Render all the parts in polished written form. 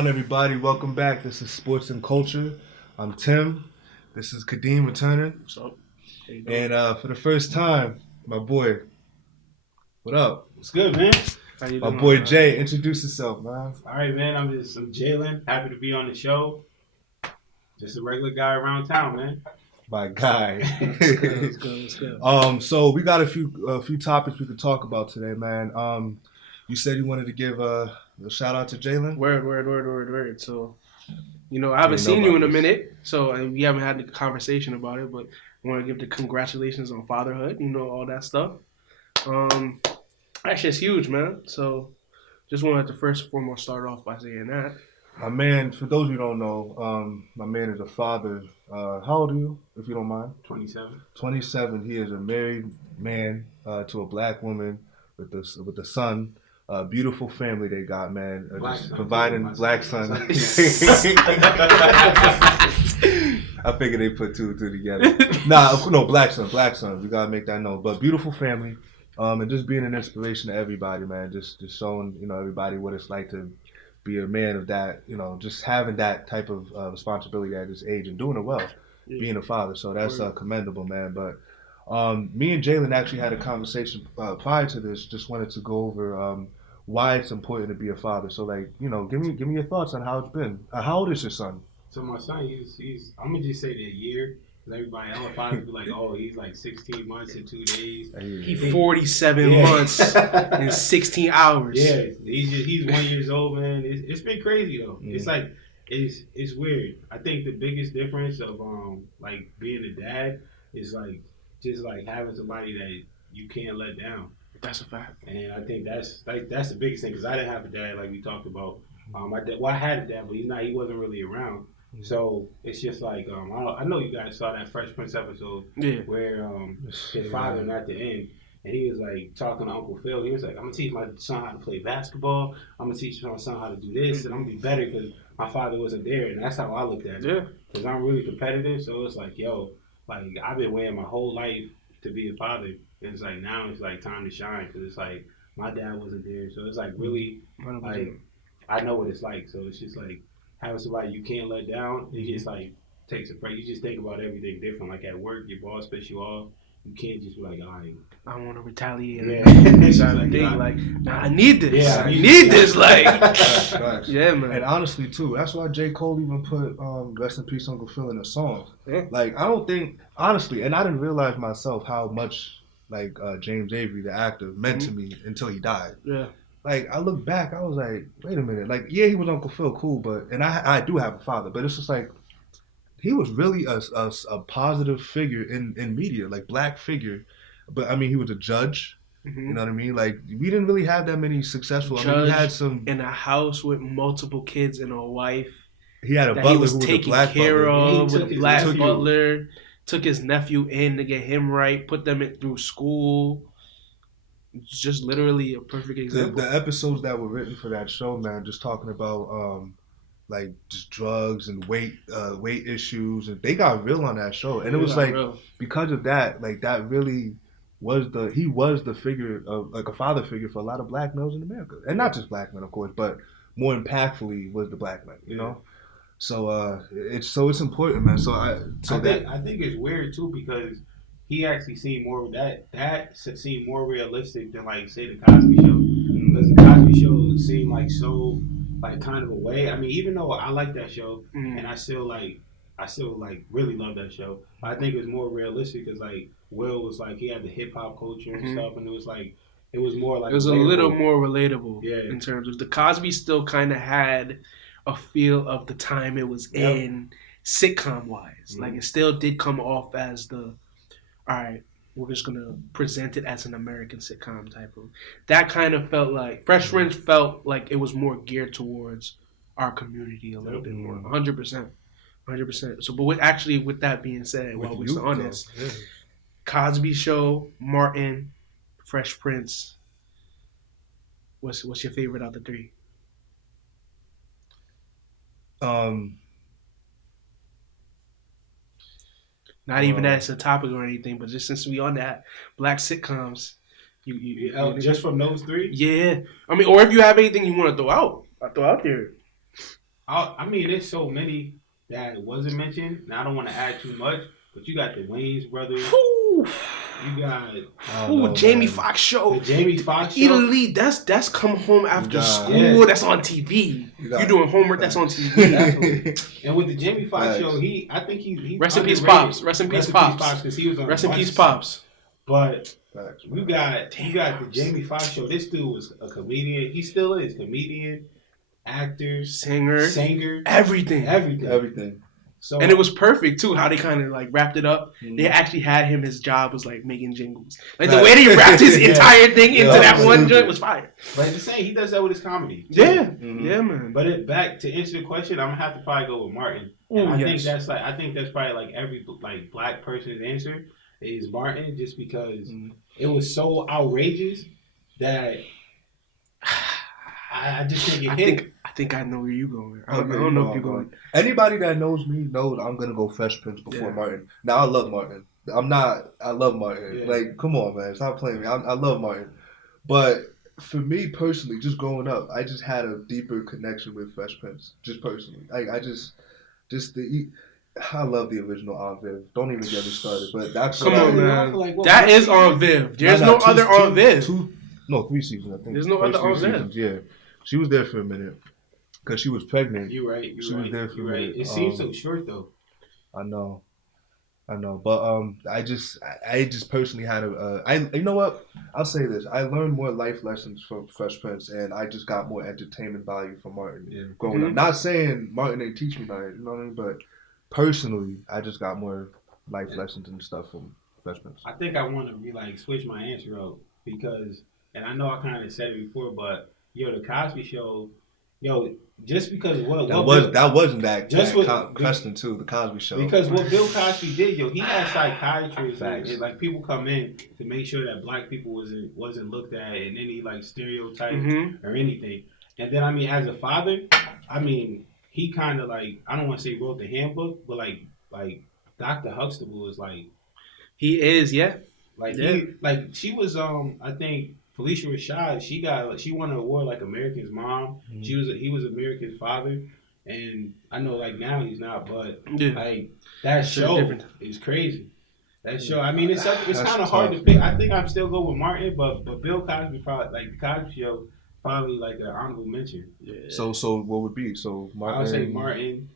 on, everybody? Welcome back. This is Sports and Culture. I'm Tim. This is Kadeem returning. What's up? How you doing? And for the first time, my boy, what up? What's good, man? How you My doing, boy man? Jay. Introduce yourself, man. All right, man. I'm Jalin. Happy to be on the show. Just a regular guy around town, man. My guy. It's good. So we got a few topics we could talk about today, man. You said you wanted to give a shout out to Jalin. Word. So, I haven't seen you in a minute, so we haven't had a conversation about it, but I want to give the congratulations on fatherhood, all that stuff. That shit's huge, man. So, just wanted to first and foremost start off by saying that. My man, for those who don't know, my man is a father. How old are you, if you don't mind? 27. 27. He is a married man to a black woman with a son. Beautiful family they got, man. Just providing black son. I figured they put two and two together. No, black son. We gotta make that known. But beautiful family, and just being an inspiration to everybody, man. Just showing everybody what it's like to be a man of that. Just having that type of responsibility at this age and doing it well, being a father. So that's commendable, man. But me and Jalin actually had a conversation prior to this. Just wanted to go over why it's important to be a father. So, give me your thoughts on how it's been. How old is your son? So my son, he's I'm gonna just say the year. Everybody, all the fathers be like, oh, he's like 16 months and 2 days. He's 47 months and 16 hours. Yeah, he's 1 year old, man. It's been crazy though. It's like it's weird. I think the biggest difference of like being a dad is like just like having somebody that you can't let down. That's a fact. And I think that's the biggest thing because I didn't have a dad like we talked about. I had a dad, but he wasn't really around. So it's just like I know you guys saw that Fresh Prince episode where his father at the end, and he was like talking to Uncle Phil. He was like, "I'm gonna teach my son how to play basketball. I'm gonna teach my son how to do this, and I'm gonna be better because my father wasn't there." And that's how I looked at it. Yeah. Because I'm really competitive, so it's like, I've been waiting my whole life to be a father. And it's like now it's like time to shine because it's like my dad wasn't there, so it's like really like I know what it's like. So it's just like having somebody you can't let down. It just like takes a break. You just think about everything different. Like at work, your boss pissed you off. You can't just be like, I want to retaliate. Yeah. I need this. Yeah, I need this. Like, Facts. Yeah, man. And honestly, too, that's why J. Cole even put "Rest in Peace, Uncle Phil" in a song. Yeah. Like, I don't think, honestly, and I didn't realize myself how much James Avery, the actor, meant to me until he died. Yeah. Like, I look back, I was like, wait a minute. Like, yeah, he was Uncle Phil, cool, and I do have a father, but it's just like, he was really a positive figure in media, like black figure. But I mean, he was a judge. Mm-hmm. You know what I mean? Like, we didn't really have that many successful. Judge, I mean, we had some in a house with multiple kids and a wife. He had a that butler he was who was taking a black care butler. of with a black butler. Took his nephew in to get him right. Put them through school. It's just literally a perfect example. The episodes that were written for that show, man, just talking about just drugs and weight issues, and they got real on that show. And it was like real. Because of that, like that really was he was the figure of like a father figure for a lot of black males in America, and not just black men, of course, but more impactfully was the black men. You know, so it's important, man. I think it's weird too because he actually seemed more that seemed more realistic than like say the Cosby Show because the Cosby Show seemed like so like kind of a way. I mean, even though I like that show and I still really love that show, I think it was more realistic because like Will was like he had the hip hop culture and stuff, and it was more like it was relatable. A little more relatable in terms of the Cosby still kind of had a feel of the time it was in sitcom wise. Like it still did come off as the all right, we're just going to present it as an American sitcom type of. That kind of felt like Fresh Prince felt like it was more geared towards our community a little bit more. 100%. 100%. So, but with that being said, while we're still on this, Cosby Show, Martin, Fresh Prince, what's your favorite out of the three? Not even that it's a topic or anything, but just since we on that black sitcoms, you just from those three. Yeah, I mean, or if you have anything you want to throw out there. I mean, there's so many that wasn't mentioned. Now I don't want to add too much, but you got the Wayne's brothers. Whew. You got Jamie Foxx show. The Jamie Foxx show. Italy, that's come home after school. That's on TV. You doing homework? That's on TV. And with the Jamie Foxx show, I think he rest in peace, Pops. Rest in peace, Pops. Because he was on rest in peace, Pops. But you got the Jamie Foxx show. This dude was a comedian. He still is comedian, actor, singer, everything. So, and it was perfect too how they kind of like wrapped it up. Mm-hmm. They actually had him. His job was like making jingles. Like the way they wrapped his entire thing into that one joint was fire. But at the same, he does that with his comedy. Yeah, man. But back to answer the question, I'm gonna have to probably go with Martin. And I think that's probably like every like black person's answer is Martin, just because it was so outrageous that I just think it hit. I think I know where you're going. I don't know if you're going. Anybody that knows me knows I'm gonna go Fresh Prince before Martin. Now I love Martin. I love Martin. Yeah. Like, come on, man, stop playing me. I love Martin. But for me personally, just growing up, I just had a deeper connection with Fresh Prince. Just personally, I love the original Aunt Viv. Don't even get me started. But that's come on, man. That is Aunt Viv. There's no other Aunt Viv. 3 seasons, I think. There's no other Aunt Viv. Yeah, she was there for a minute because she was pregnant. You're right. She was there for a minute. It seems so short though. I know, but I just personally had you know what? I'll say this: I learned more life lessons from Fresh Prince, and I just got more entertainment value from Martin growing up. Not saying Martin ain't teach me nothing, you know what I mean? But personally, I just got more life lessons and stuff from Fresh Prince. I think I want to switch my answer up because, and I know I kind of said it before, but the Cosby Show. Just because that wasn't that question too, the Cosby Show. Because what Bill Cosby did, he had psychiatrists and like people come in to make sure that black people wasn't looked at in any like stereotype or anything. And then as a father, he kind of like, I don't want to say wrote the handbook, but like Dr. Huxtable is like, he is, yeah. She was I think Felicia Rashad, she won an award like American's Mom. Mm-hmm. He was American's father, and I know like now he's not, but like that show is crazy. That show, it's kind of hard to pick. I think I'm still go with Martin, but Bill Cosby probably like the Cosby Show probably like an honorable mention. Yeah. So what would be Martin? I would say Martin.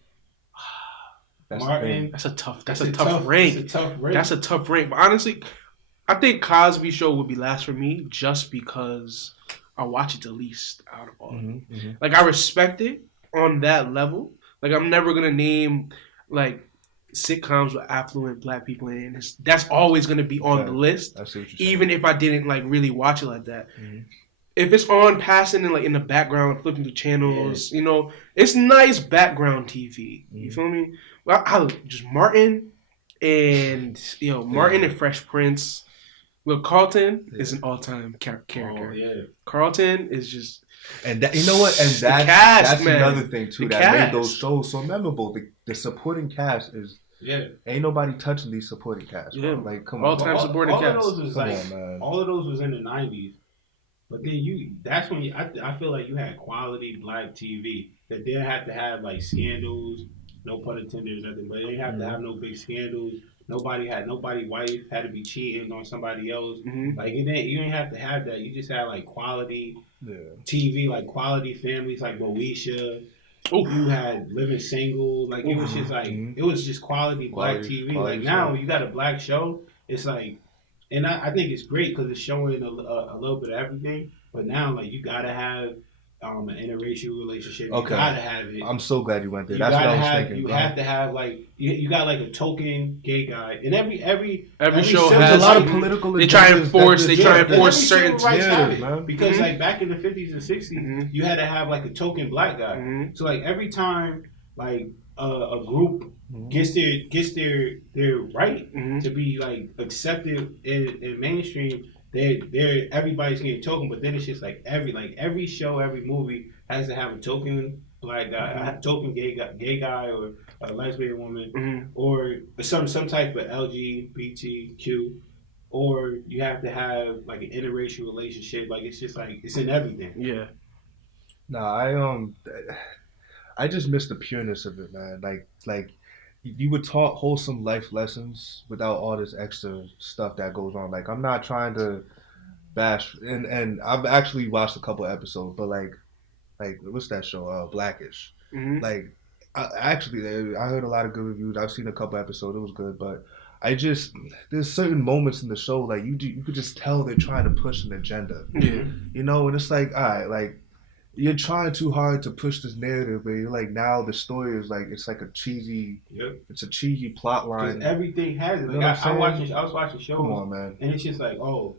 That's a tough rank. That's a tough rank. But honestly, I think Cosby Show would be last for me just because I watch it the least out of all of them. Mm-hmm. Like, I respect it on that level. Like, I'm never going to name, like, sitcoms with affluent black people in it. That's always going to be on the list, even if I didn't, like, really watch it like that. Mm-hmm. If it's on passing and, like, in the background, flipping through channels, it's nice background TV. Mm-hmm. You feel me? Well, I just Martin and, Martin and Fresh Prince. Look, Carlton is an all-time character. Oh, yeah. Carlton is just... And that, you know what? And that's another thing, too, made those shows so memorable. The supporting cast is... Yeah. Ain't nobody touching these supporting casts. Yeah. Like, come on. All-time supporting cast. All of those was in the 90s. But then that's when I feel like you had quality black TV that didn't have to have, like, scandals. No pun intended or nothing. But they didn't have to have no big scandals. Nobody wife had to be cheating on somebody else. Mm-hmm. Like you didn't have to have that. You just had like quality TV, like quality families, like Moesha. You had Living Single. Like it was just like it was just quality black TV. Like now, when you got a black show, it's like, and I think it's great because it's showing a little bit of everything. But now, like you gotta have an interracial relationship. You gotta have it. I'm so glad you went there. That's what I was thinking. You have to have like you got like a token gay guy, and every show has a lot of political. They try and force certain rights because like back in the 50s and 60s, you had to have like a token black guy. Mm-hmm. So like every time like a group gets their right to be like accepted in mainstream. They're everybody's getting token, but then it's just like every show, every movie has to have a token black guy, a token gay guy, or a lesbian woman, or some type of LGBTQ, or you have to have like an interracial relationship. Like it's just like it's in everything. Yeah. Nah, I just miss the pureness of it, man. Like you would taught wholesome life lessons without all this extra stuff that goes on. Like I'm not trying to bash, and I've actually watched a couple episodes, but like what's that show? Blackish. Mm-hmm. Like I heard a lot of good reviews. I've seen a couple episodes. It was good, but I just there's certain moments in the show like you could just tell they're trying to push an agenda. Yeah. You know, and it's like all right, like you're trying too hard to push this narrative, but you're like now the story is like it's like a cheesy, it's a cheesy plot line. Because everything has it. You know Like what I'm I saying? was watching shows, Come on, man. and it's just like, oh,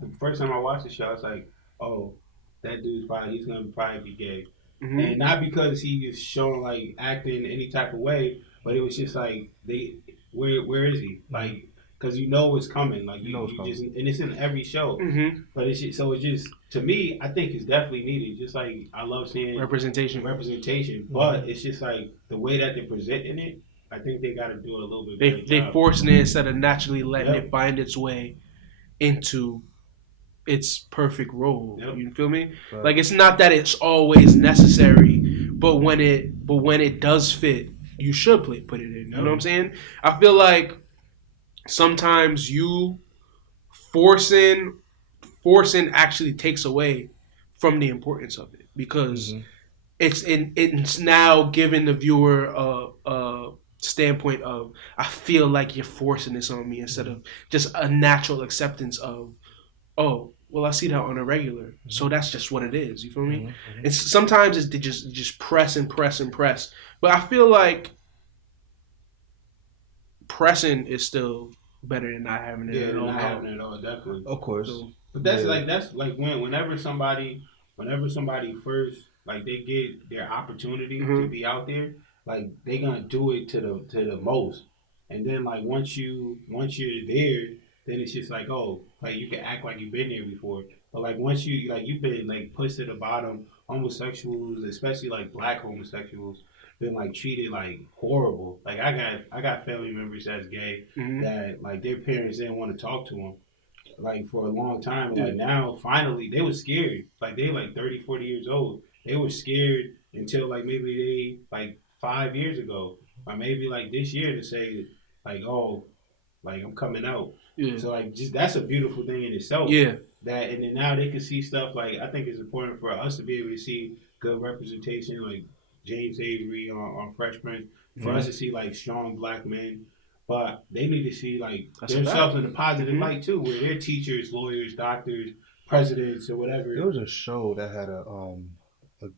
the first time I watched the show, I was like, oh, that dude's probably he's gonna probably be gay, Mm-hmm. and not because he is showing like acting any type of way, but it was just like where is he like. Because you know it's coming, like you know it's coming. Just, and it's in every show. Mm-hmm. But it's just, so it's just to me, I think it's definitely needed. Just like I love seeing representation, but it's just like the way that they're presenting it. I think they got to do it a little bit better. They forcing it instead of naturally letting it find its way into its perfect role. Yep. You feel me? Right. Like it's not that it's always necessary, but when it does fit, you should put it in. You know what I'm saying? I feel like sometimes you forcing actually takes away from the importance of it because it's now giving the viewer a standpoint of I feel like you're forcing this on me instead of just a natural acceptance of oh well I see that on a regular so that's just what it is. You feel me? And sometimes it's just press and press and press, but I feel like pressing is still better than not having it at all. Not having it at all, definitely. Of course. So, but that's like whenever somebody first like they get their opportunity to be out there, like they gonna do it to the most. And then like once you're there, then it's just like oh like you can act like you've been there before. But like once you've been like pushed to the bottom, homosexuals, especially like black homosexuals, been like treated like horrible. Like I got family members that's gay that like their parents didn't want to talk to them like for a long time. Like now finally they were scared. Like they like 30, 40 years old. They were scared until like maybe they like 5 years ago or maybe like this year to say like oh like I'm coming out. Yeah. So like just that's a beautiful thing in itself. Yeah. That and then now they can see stuff like I think it's important for us to be able to see good representation like James Avery on Fresh Prince for us to see like strong black men, but they need to see like themselves in a positive light too, where they're teachers, lawyers, doctors, presidents, or whatever. There was a show that had a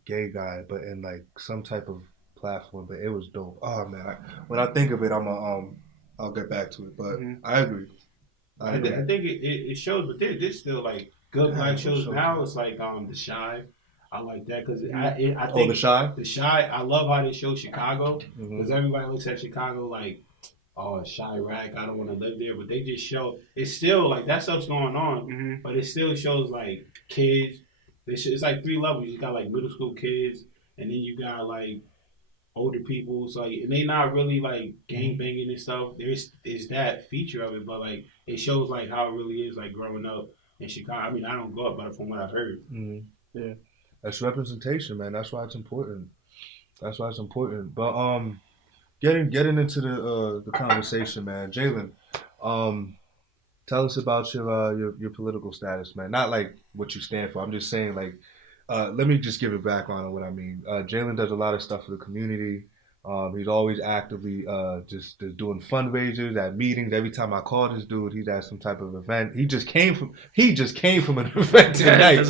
gay guy, but in like some type of platform, but it was dope. Oh man, when I think of it, I'll get back to it, but I agree. I think it shows, but there's still like good black shows now. It's like The Chi. I like that because I think The Chi. I love how they show Chicago because everybody looks at Chicago like, oh, Chirac. I don't want to live there, but they just show it's still like that stuff's going on, but it still shows like kids. It's like 3 levels. You got like middle school kids, and then you got like older people. So like, and they not really like gang banging and stuff. There's that feature of it, but like it shows like how it really is like growing up in Chicago. I mean, I don't go up, but from what I've heard, yeah. That's representation, man. That's why it's important. But getting into the conversation, man. Jalin, tell us about your political status, man. Not like what you stand for. I'm just saying, like, let me just give a background on what I mean. Jalin does a lot of stuff for the community. He's always actively just doing fundraisers at meetings. Every time I call this dude, he's at some type of event. He just came from an event tonight.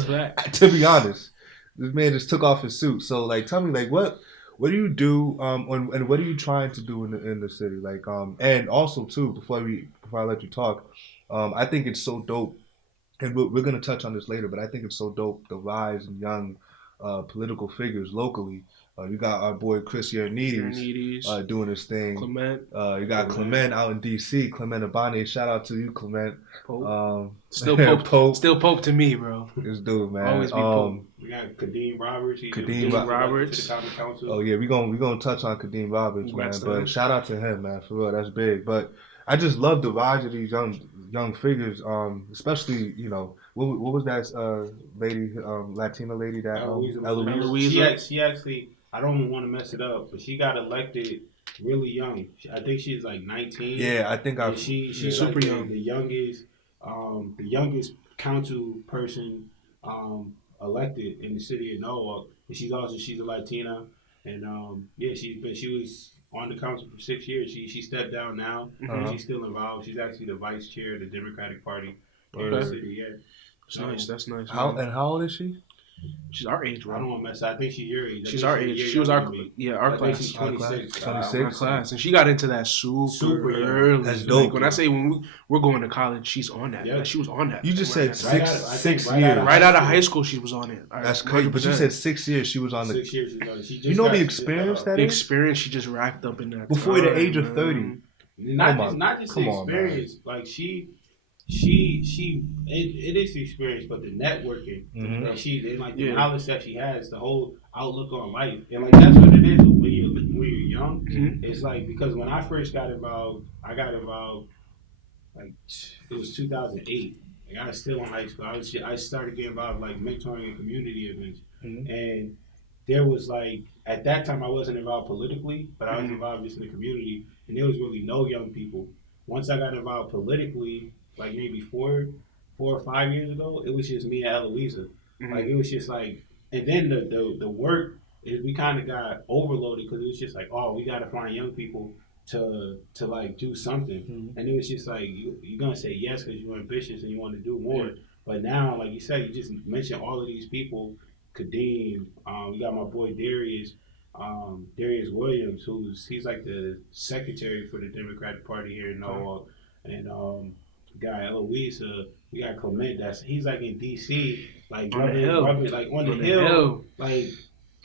To be honest. This man just took off his suit. So, like, tell me, like, what do you do, and what are you trying to do in the city, like, and also too, before I let you talk, I think it's so dope, and we're gonna touch on this later, but I think it's so dope the rise in young political figures locally. You got our boy Chris Ioannidis doing his thing. Clement. You got Clement out in D.C. Clement Abane. Shout out to you, Clement. Pope. Still Pope. Still Pope to me, bro. This dude, man. Always be Pope. We got Kadeem Roberts. Roberts. To the Common Council. Oh yeah, we gonna touch on Kadeem Roberts, man. But shout out to him, man. For real, that's big. But I just love the rise of these young figures, especially what was that lady, Latina lady that Eloise. She actually I don't want to mess it up, but she got elected really young. I think she's like 19. Yeah, I think she's super like young. The youngest council person elected in the city of Norwalk. And she's a Latina, and she was on the council for 6 years. She stepped down now. She's still involved. She's actually the vice chair of the Democratic Party in the city. Yeah, nice. That's nice. How old is she? She's our age, bro. I don't want to mess up. I think she's your age. She's our age. She was our class. She's 26. Our class, and she got into that super early. That's dope. Like, when I say when we're going to college, she's on that. Yeah. Like, she was on that. You just said six right years. Right out of high school, she was on it. That's crazy. But you said 6 years she was on the. 6 years ago. You know the experience that the is? experience she just racked up in that Before time, the age of 30. Not just the experience. Like it is the experience, but the networking that the knowledge that she has, the whole outlook on life, and like that's what it is when you're young. It's like, because when I first got involved, like it was 2008. Like, I was still in high school. I started getting involved like mentoring and community events, and there was like, at that time I wasn't involved politically, but I was involved just in the community, and there was really no young people. Once I got involved politically, like maybe 4 or 5 years ago, it was just me and Eloisa. Like, it was just like, and then the work is, we kind of got overloaded because it was just like, oh, we got to find young people to like do something, and it was just like, you're gonna say yes because you're ambitious and you want to do more. But now, like you said, you just mentioned all of these people. Kadeem, we got my boy Darius Williams, he's like the secretary for the Democratic Party here in Norwalk, and guy Eloisa, we got Clement, he's like in DC, like on the hill, like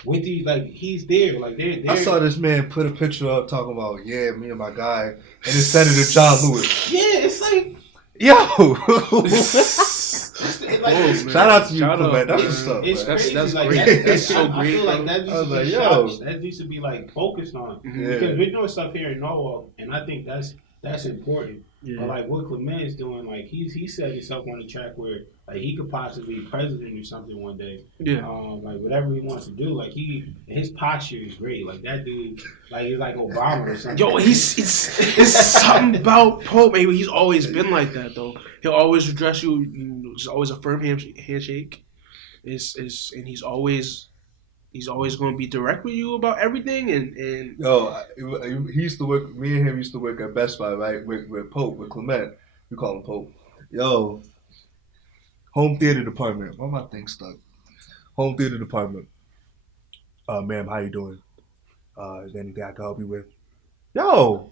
with these, like he's there, like they're I saw this man put a picture up talking about, me and my guy, and it's Senator John Lewis. Yeah, it's like, yo. Shout out to you, Clement. That's what's up. It's crazy. That's like, great. That's so I great. feel like that needs to be like focused on, because we're doing stuff here in Norwalk, and I think that's important. But like what Clement is doing, like he set himself on a track where like he could possibly be president or something one day. Like whatever he wants to do, like his posture is great. Like that dude, like he's like Obama or something. Yo, it's something about Pope. Maybe he's always been like that though. He'll always address you. Just always a firm handshake. And he's always going to be direct with you about everything. And he used to work. Me and him used to work at Best Buy, right? With Pope, with Clement. We call him Pope. Yo, home theater department. Why my thing stuck? Home theater department. Ma'am, how you doing? Is there anything I can help you with? Yo,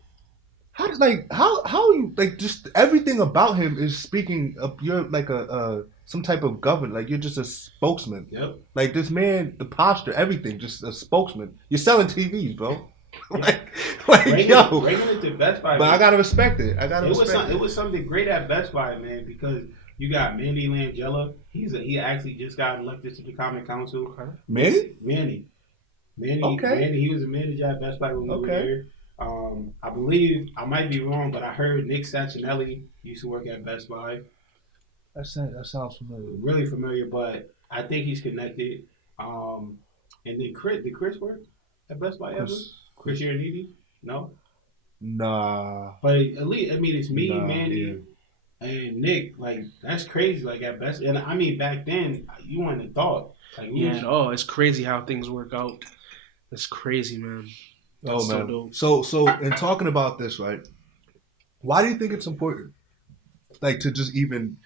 how you, like, just everything about him is speaking of, you're like some type of government, like you're just a spokesman. Yep. Like this man, the posture, everything, just a spokesman. You're selling TVs, bro. like bringing yo. it to Best Buy. But man, I gotta respect it. It was something great at Best Buy, man, because you got Mandy Langella. He actually just got elected to the Common Council. Okay. Mandy. Okay. Mandy, he was a manager at Best Buy when we were there. I believe, I might be wrong, but I heard Nick Sachinelli used to work at Best Buy. That sounds familiar. Really familiar, but I think he's connected. And then did Chris work at Best Buy ever? Chris Ioannidis? No? Nah. But at least, I mean, it's me, Mandy, and Nick. Like, that's crazy. Like, at Best, and I mean, back then, you wouldn't have thought. Like, it's crazy how things work out. It's crazy, man. That's man. So in talking about this, right? Why do you think it's important, like, to just even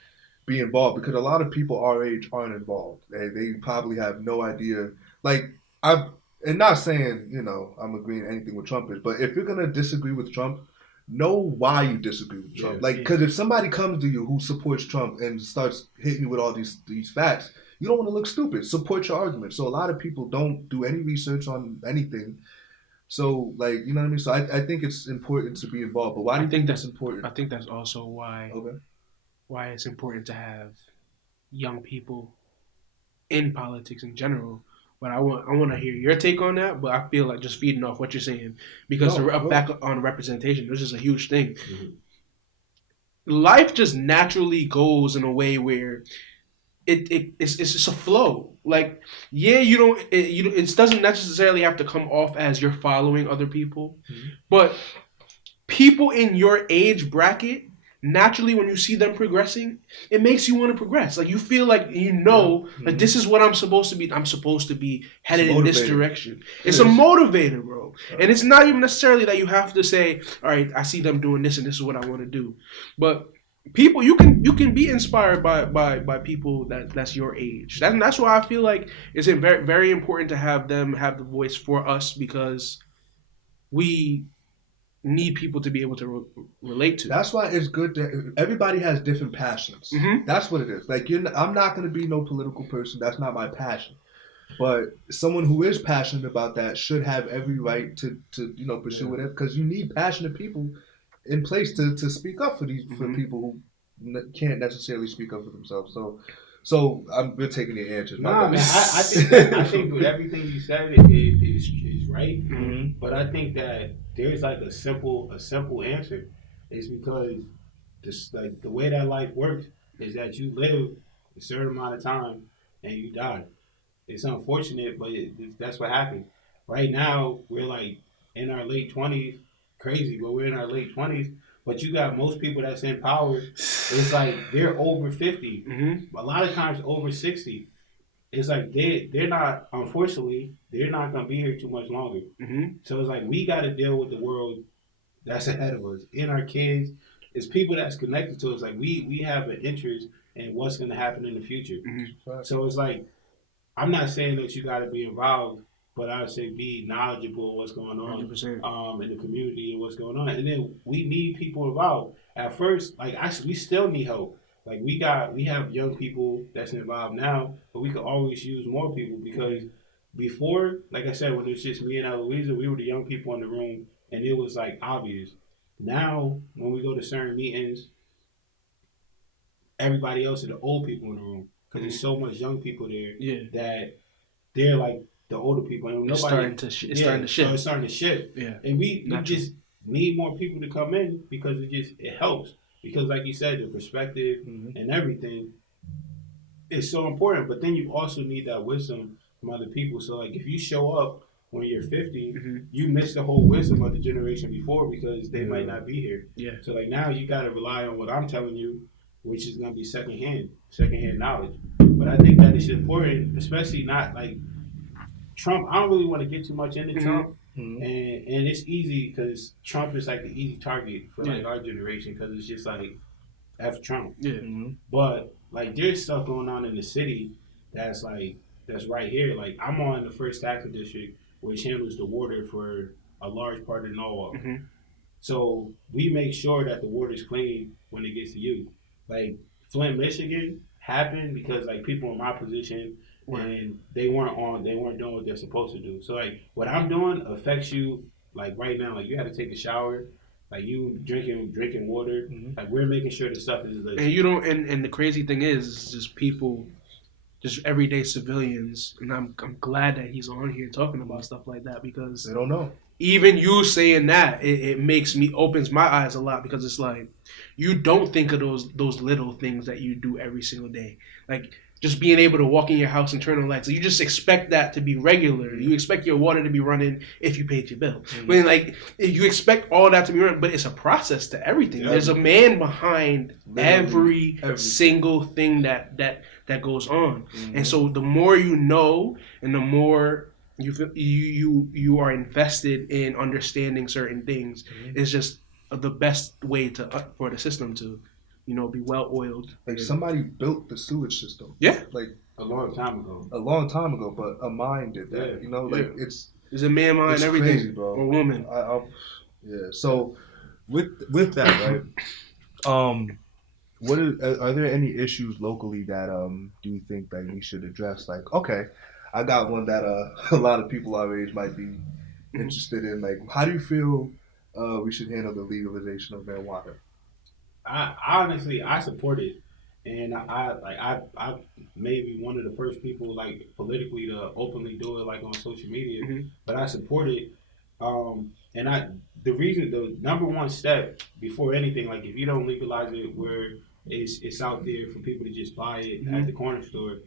be involved? Because a lot of people our age aren't involved. They probably have no idea. Like, and not saying, I'm agreeing to anything with Trump is, but if you're gonna disagree with Trump, know why you disagree with Trump. Because if somebody comes to you who supports Trump and starts hitting you with all these facts, you don't want to look stupid. Support your argument. So a lot of people don't do any research on anything. So, like, you know what I mean? So I think it's important to be involved. But why do you think that's important? I think that's also why it's important to have young people in politics in general. But I want to hear your take on that. But I feel like just feeding off what you're saying, because back on representation, this is a huge thing. Mm-hmm. Life just naturally goes in a way where it's just a flow. Like, yeah, it doesn't necessarily have to come off as you're following other people, but people in your age bracket, naturally, when you see them progressing, it makes you want to progress. Like, you feel like like this is what I'm supposed to be. I'm supposed to be headed in this direction. It's a motivator, bro. And it's not even necessarily that you have to say, all right, I see them doing this and this is what I want to do. But people, you can be inspired by people that's your age. That's why I feel like it's very, very important to have them have the voice for us, because we need people to be able to relate to. That's why it's good that everybody has different passions. That's what it is. Like, I'm not going to be no political person. That's not my passion. But someone who is passionate about that should have every right to pursue it, because you need passionate people in place to speak up for for people who can't necessarily speak up for themselves. So we're taking the answers. Nah, man, I think with everything you said is right. But I think that there's like a simple answer. It's because the way that life works is that you live a certain amount of time and you die. It's unfortunate, but that's what happens. Right now, we're like in our late 20s, crazy, but we're in our late 20s. But you got most people that's in power, it's like they're over 50. A lot of times over 60. It's like they're not, unfortunately, they're not going to be here too much longer. So it's like we got to deal with the world that's ahead of us. In our kids, it's people that's connected to us. Like we have an interest in what's going to happen in the future. So it's like, I'm not saying that you got to be involved, but I would say be knowledgeable of what's going on in the community and what's going on. And then we need people involved. At first, like we still need help. Like we have young people that's involved now, but we could always use more people, because before, like I said, when it was just me and Eloisa, we were the young people in the room, and it was like obvious. Now, when we go to certain meetings, everybody else are the old people in the room, because there's so much young people there that they're like the older people. And it's starting to shift. So it's starting to shift. Yeah. And we just need more people to come in, because it helps. Because like you said, the perspective and everything is so important. But then you also need that wisdom from other people. So like if you show up when you're 50, you miss the whole wisdom of the generation before, because they might not be here. Yeah. So like now you got to rely on what I'm telling you, which is going to be secondhand knowledge. But I think that it's important, especially not like Trump. I don't really want to get too much into Trump. And it's easy, because Trump is like the easy target for like our generation, because it's just like F Trump. But like there's stuff going on in the city that's right here. Like I'm on the first taxing district, which handles the water for a large part of Norwalk. So we make sure that the water is clean when it gets to you. Like Flint, Michigan happened because like people in my position, and they weren't doing what they're supposed to do. So like what I'm doing affects you like right now. Like you have to take a shower, like you drinking water. Like we're making sure the stuff is like, and you don't. And the crazy thing is just people, just everyday civilians. And I'm glad that he's on here talking about stuff like that, because they don't know. Even you saying that, it opens my eyes a lot, because it's like you don't think of those little things that you do every single day, like just being able to walk in your house and turn on lights. You just expect that to be regular. You expect your water to be running if you paid your bill. But like you expect all that to be running, but it's a process to everything. There's a man behind every single thing that goes on. And so the more you know, and the more you are invested in understanding certain things, is just the best way for the system to be well oiled. Like somebody built the sewage system. Yeah. Like a long time ago. But a mind did that. It's a man mind, everything, crazy, bro. Or woman. Yeah. So with that, right? Are there any issues locally that do you think that we should address? Like, okay, I got one that a lot of people our age might be interested in. Like, how do you feel we should handle the legalization of marijuana? I honestly support it, and I may be one of the first people like politically to openly do it like on social media, but I support it. And the number one step before anything, like if you don't legalize it where it's out there for people to just buy it at the corner store,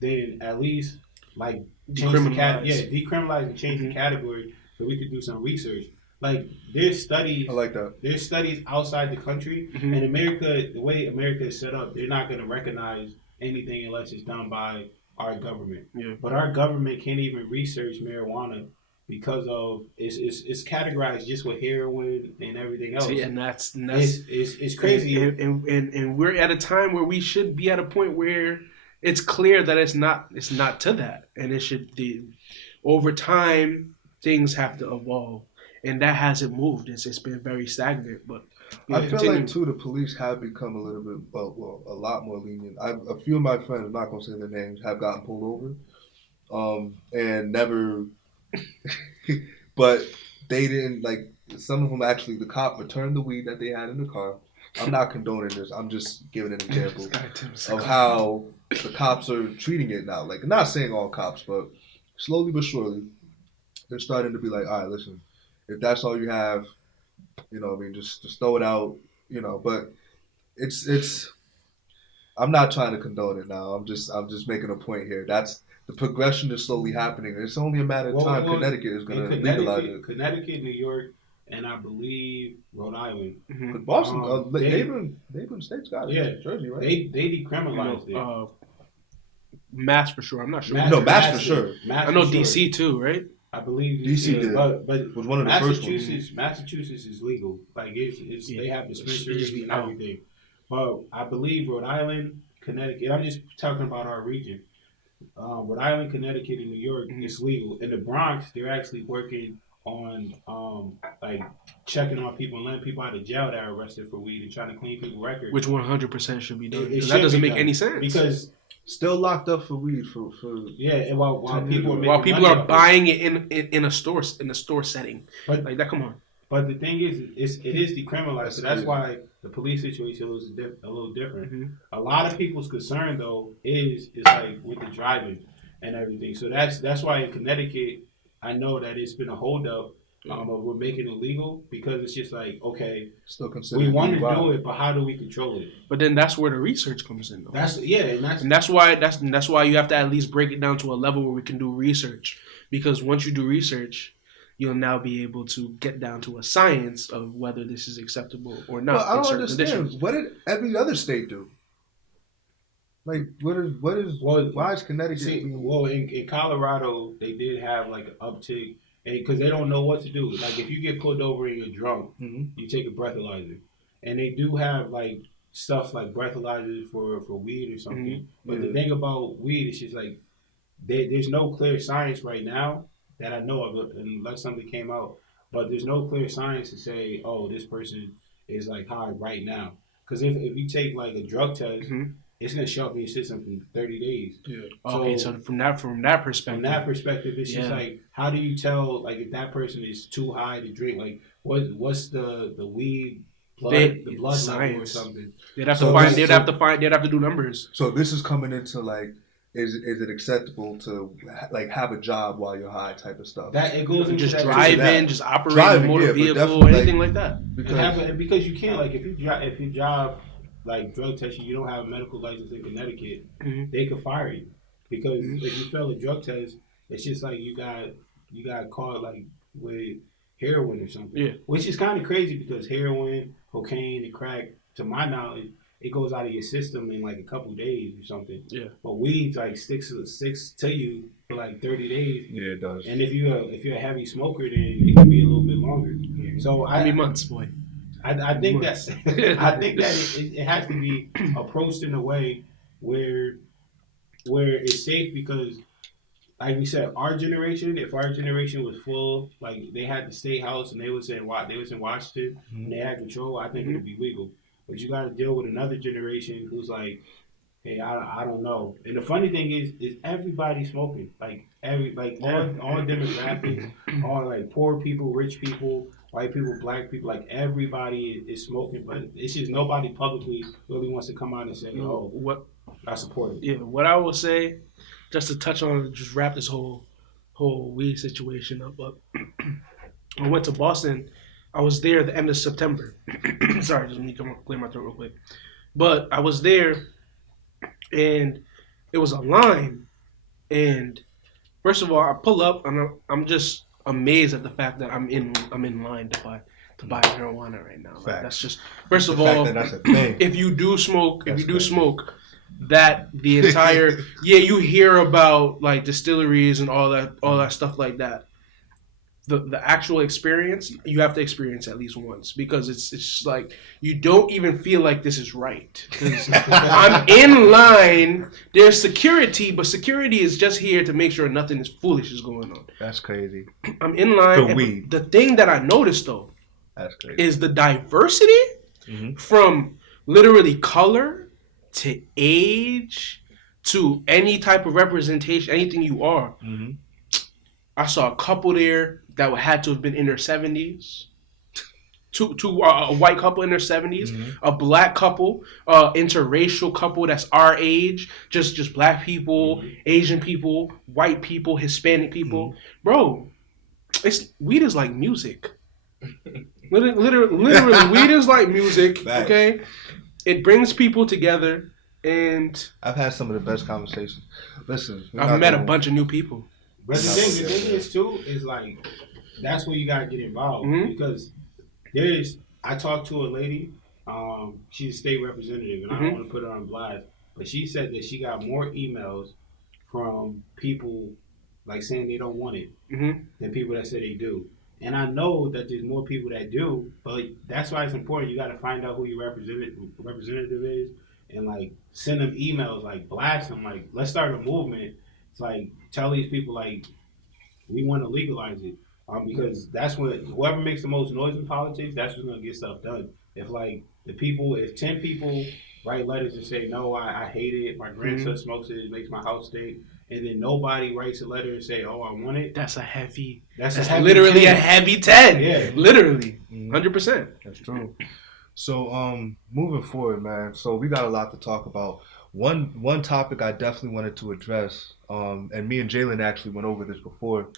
then at least like decriminalize and change the category so we could do some research. Like there's studies, I like that. There's studies outside the country, and America, the way America is set up, they're not going to recognize anything unless it's done by our government. Yeah. But our government can't even research marijuana because of it's categorized just with heroin and everything else. See, and that's it's crazy. And we're at a time where we should be at a point where it's clear that it's not to that, and it should over time things have to evolve, and that hasn't moved. It's been very stagnant. But I feel like too the police have become a little bit a lot more lenient. A few of my friends, I'm not gonna say their names, have gotten pulled over, and never. But they didn't like. Some of them actually, the cop returned the weed that they had in the car. I'm not condoning this. I'm just giving an example of how the cops are treating it now. Like, I'm not saying all cops, but slowly but surely, they're starting to be like, all right, listen, if that's all you have, you know, I mean, just throw it out, you know. But it's. I'm not trying to condone it now. I'm just making a point here. That's the progression is slowly happening. It's only a matter of time. Connecticut is going to legalize it. Connecticut, New York, and I believe Rhode Island. But Boston, neighboring states got it. Yeah, Jersey, right? They decriminalized it. Mass for sure. I'm not sure. Mass for sure. I know DC too, right? I believe DC did. But was one of the first ones. Massachusetts is legal. Like they have dispensaries and everything. But I believe Rhode Island, Connecticut. I'm just talking about our region. Rhode Island, Connecticut, and New York, it's legal. In the Bronx, they're actually working on like checking on people and letting people out of jail that are arrested for weed and trying to clean people's records. Which 100% should be done. That doesn't make any sense. Because still locked up for weed for and while people are buying it in a store setting. But like that, come on. But the thing is, it is decriminalized, so that's why the police situation is a little different. Mm-hmm. A lot of people's concern though is like with the driving and everything. So that's why in Connecticut, I know that it's been a holdup. We're making it legal because it's just like, okay, still we want to do it, but how do we control it? But then that's where the research comes in, though. That's why you have to at least break it down to a level where we can do research. Because once you do research, you'll now be able to get down to a science of whether this is acceptable or not. Well, I don't understand. Conditions. What did every other state do? Like, why is Connecticut? In Colorado, they did have like an uptick, because they don't know what to do. Like, if you get pulled over and you're drunk, you take a breathalyzer, and they do have like stuff like breathalyzers for weed or something. But the thing about weed is just like there's no clear science right now that I know of, unless something came out. But there's no clear science to say, oh, this person is like high right now. Because if you take like a drug test, it's gonna show up in your system in 30 days. Yeah. Okay, so from that perspective, it's just like, how do you tell like if that person is too high to drink? Like, what's the weed blood level or something? They'd have to do numbers. So this is coming into like, is it acceptable to like have a job while you're high type of stuff? That it goes into just driving, just operating a motor vehicle, anything like that. Because you can't, like, if you job like drug testing, you don't have a medical license in Connecticut, they could fire you because if you fail a drug test, it's just like you got caught like with heroin or something. Yeah, which is kind of crazy because heroin, cocaine, and crack, to my knowledge, it goes out of your system in like a couple days or something. Yeah. But weed like sticks to you for like 30 days. Yeah, it does. And if you're a heavy smoker, then it can be a little bit longer. Yeah. So how many months, boy? I think that it has to be approached in a way where it's safe because, like we said, if our generation was full, like they had the state house and they was in Washington and they had control, I think it would be legal. But you got to deal with another generation who's like, hey, I don't know. And the funny thing is everybody smoking. Like all demographics, all like poor people, rich people, white people, black people, like everybody is smoking. But it's just nobody publicly really wants to come out and say, I support it. Yeah, what I will say, just to touch on, just wrap this whole weed situation up. I went to Boston. I was there at the end of September. Sorry, just let me clear my throat real quick. But I was there, and it was a line. And first of all, I pull up, and I'm just amazed at the fact that I'm in line to buy marijuana right now. Like, that's just first of all, if you do smoke, that the entire you hear about like distilleries and all that stuff like that. The actual experience you have to experience at least once, because it's just like you don't even feel like this is right. I'm in line. There's security, but security is just here to make sure nothing is foolish is going on. That's crazy. I'm in line. And the thing that I noticed though, that's crazy, is the diversity from literally color to age to any type of representation, anything you are. I saw a couple there that had to have been in their 70s. A white couple in their 70s, a black couple, interracial couple that's our age, just black people, Asian people, white people, Hispanic people. Bro, weed is like music. Literally, weed is like music. Okay, it brings people together, and I've had some of the best conversations. Listen, I've met a bunch of new people. But the thing is too is like that's where you gotta get involved because I talked to a lady, she's a state representative, and I don't want to put her on blast, but she said that she got more emails from people like saying they don't want it than people that say they do. And I know that there's more people that do, but that's why it's important. You got to find out who your representative is, and like send them emails, like blast them, like let's start a movement. It's like tell these people like we want to legalize it, because that's when whoever makes the most noise in politics, that's what's gonna get stuff done. If 10 people write letters and say no, I hate it, my grandson smokes it, it makes my house stink, and then nobody writes a letter and say, oh, I want it. That's literally 10. A heavy 10. Yeah, literally, 100%. That's true. So moving forward, man. So we got a lot to talk about. One topic I definitely wanted to address, and me and Jalin actually went over this before.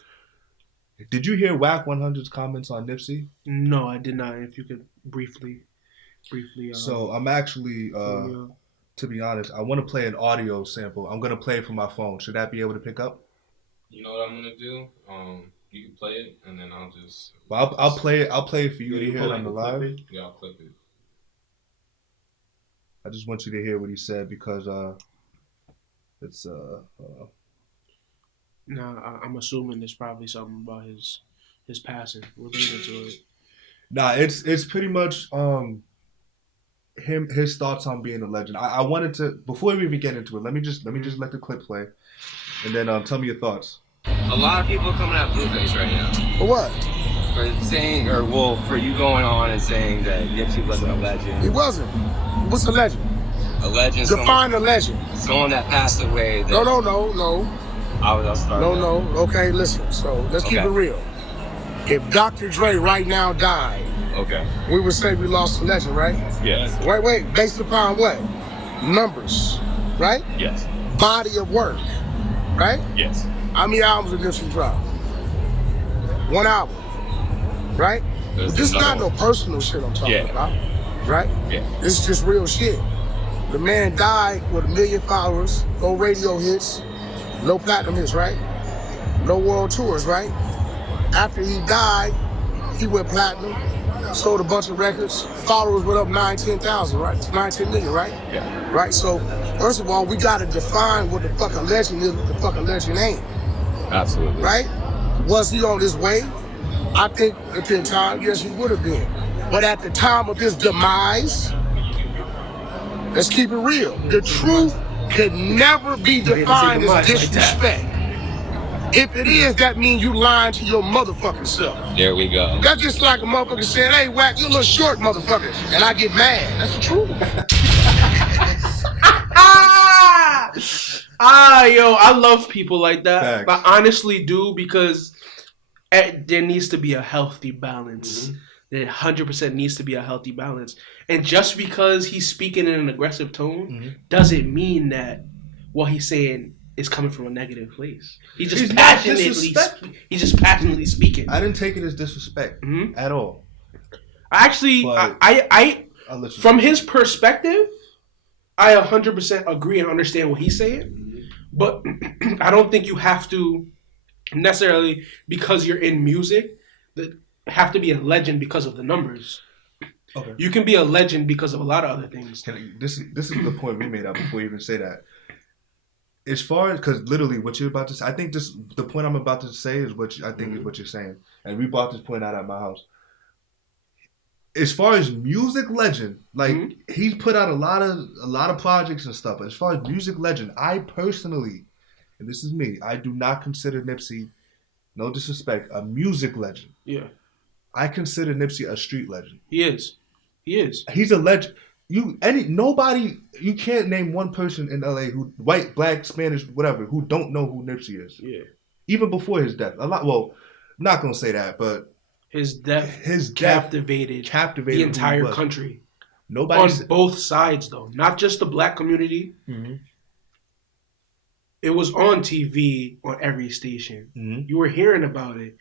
Did you hear Whack 100's comments on Nipsey? No, I did not. If you could briefly. So I'm actually, to be honest, I want to play an audio sample. I'm gonna play it from my phone. Should that be able to pick up? You know what I'm gonna do? You can play it, and then I'll just. Well, I'll play it. I'll play it for you to hear it on the live. Yeah, I'll clip it. I just want you to hear what he said because it's No, I'm assuming there's probably something about his passing related to it. Nah, it's pretty much his thoughts on being a legend. I wanted to, before we even get into it, let me just let the clip play, and then tell me your thoughts. A lot of people are coming at Blueface right now. For what? For saying, for you going on and saying that Nipsey wasn't a legend. He wasn't. What's a legend? A legend. Define a legend. Someone that passed away. That No. I'll start. No. Okay, listen. So let's keep it real. If Dr. Dre right now died, we would say we lost a legend, right? Yes. Wait. Based upon what? Numbers, right? Yes. Body of work, right? Yes. How many albums did Nipsey drop? One album, right? This is not no personal shit I'm talking about, right? Yeah. This is just real shit. The man died with 1 million followers, no radio hits, no platinum hits, right? No world tours, right? After he died, he went platinum, sold a bunch of records, followers went up 9,000, right? 19 million, right? Yeah. Right, so first of all, we gotta define what the fuck a legend is, what the fuck a legend ain't. Absolutely. Right? Was he on his way? I think at the time, yes, he would have been. But at the time of his demise, let's keep it real. The truth could never be defined as disrespect. If it is, that means you lying to your motherfucking self. There we go. That's just like a motherfucker saying, hey, Whack, you a little short, motherfucker. And I get mad. That's the truth. Yo, I love people like that. Thanks. I honestly do, because there needs to be a healthy balance. There 100% needs to be a healthy balance. And just because he's speaking in an aggressive tone doesn't mean that what he's saying is coming from a negative place. He's just passionately speaking. I didn't take it as disrespect at all. Actually, I from his perspective, I 100% agree and understand what he's saying, but I don't think you have to necessarily, because you're in music, that have to be a legend because of the numbers. Okay. You can be a legend because of a lot of other things. This is the point we made out before you even say that. As far as, because literally what you're about to say, I think the point I'm about to say is what I think is what you're saying, and we brought this point out at my house. As far as music legend, like he's put out a lot of projects and stuff. But as far as music legend, I personally, and this is me, I do not consider Nipsey, no disrespect, a music legend. Yeah, I consider Nipsey a street legend. he is. He's a legend. You can't name one person in LA who, white, black, Spanish, whatever, who don't know who Nipsey is. Yeah. Even before his death. I'm not gonna say that, but his death captivated the entire country. On both sides, though, not just the black community. Mm-hmm. It was on TV on every station. Mm-hmm. You were hearing about it.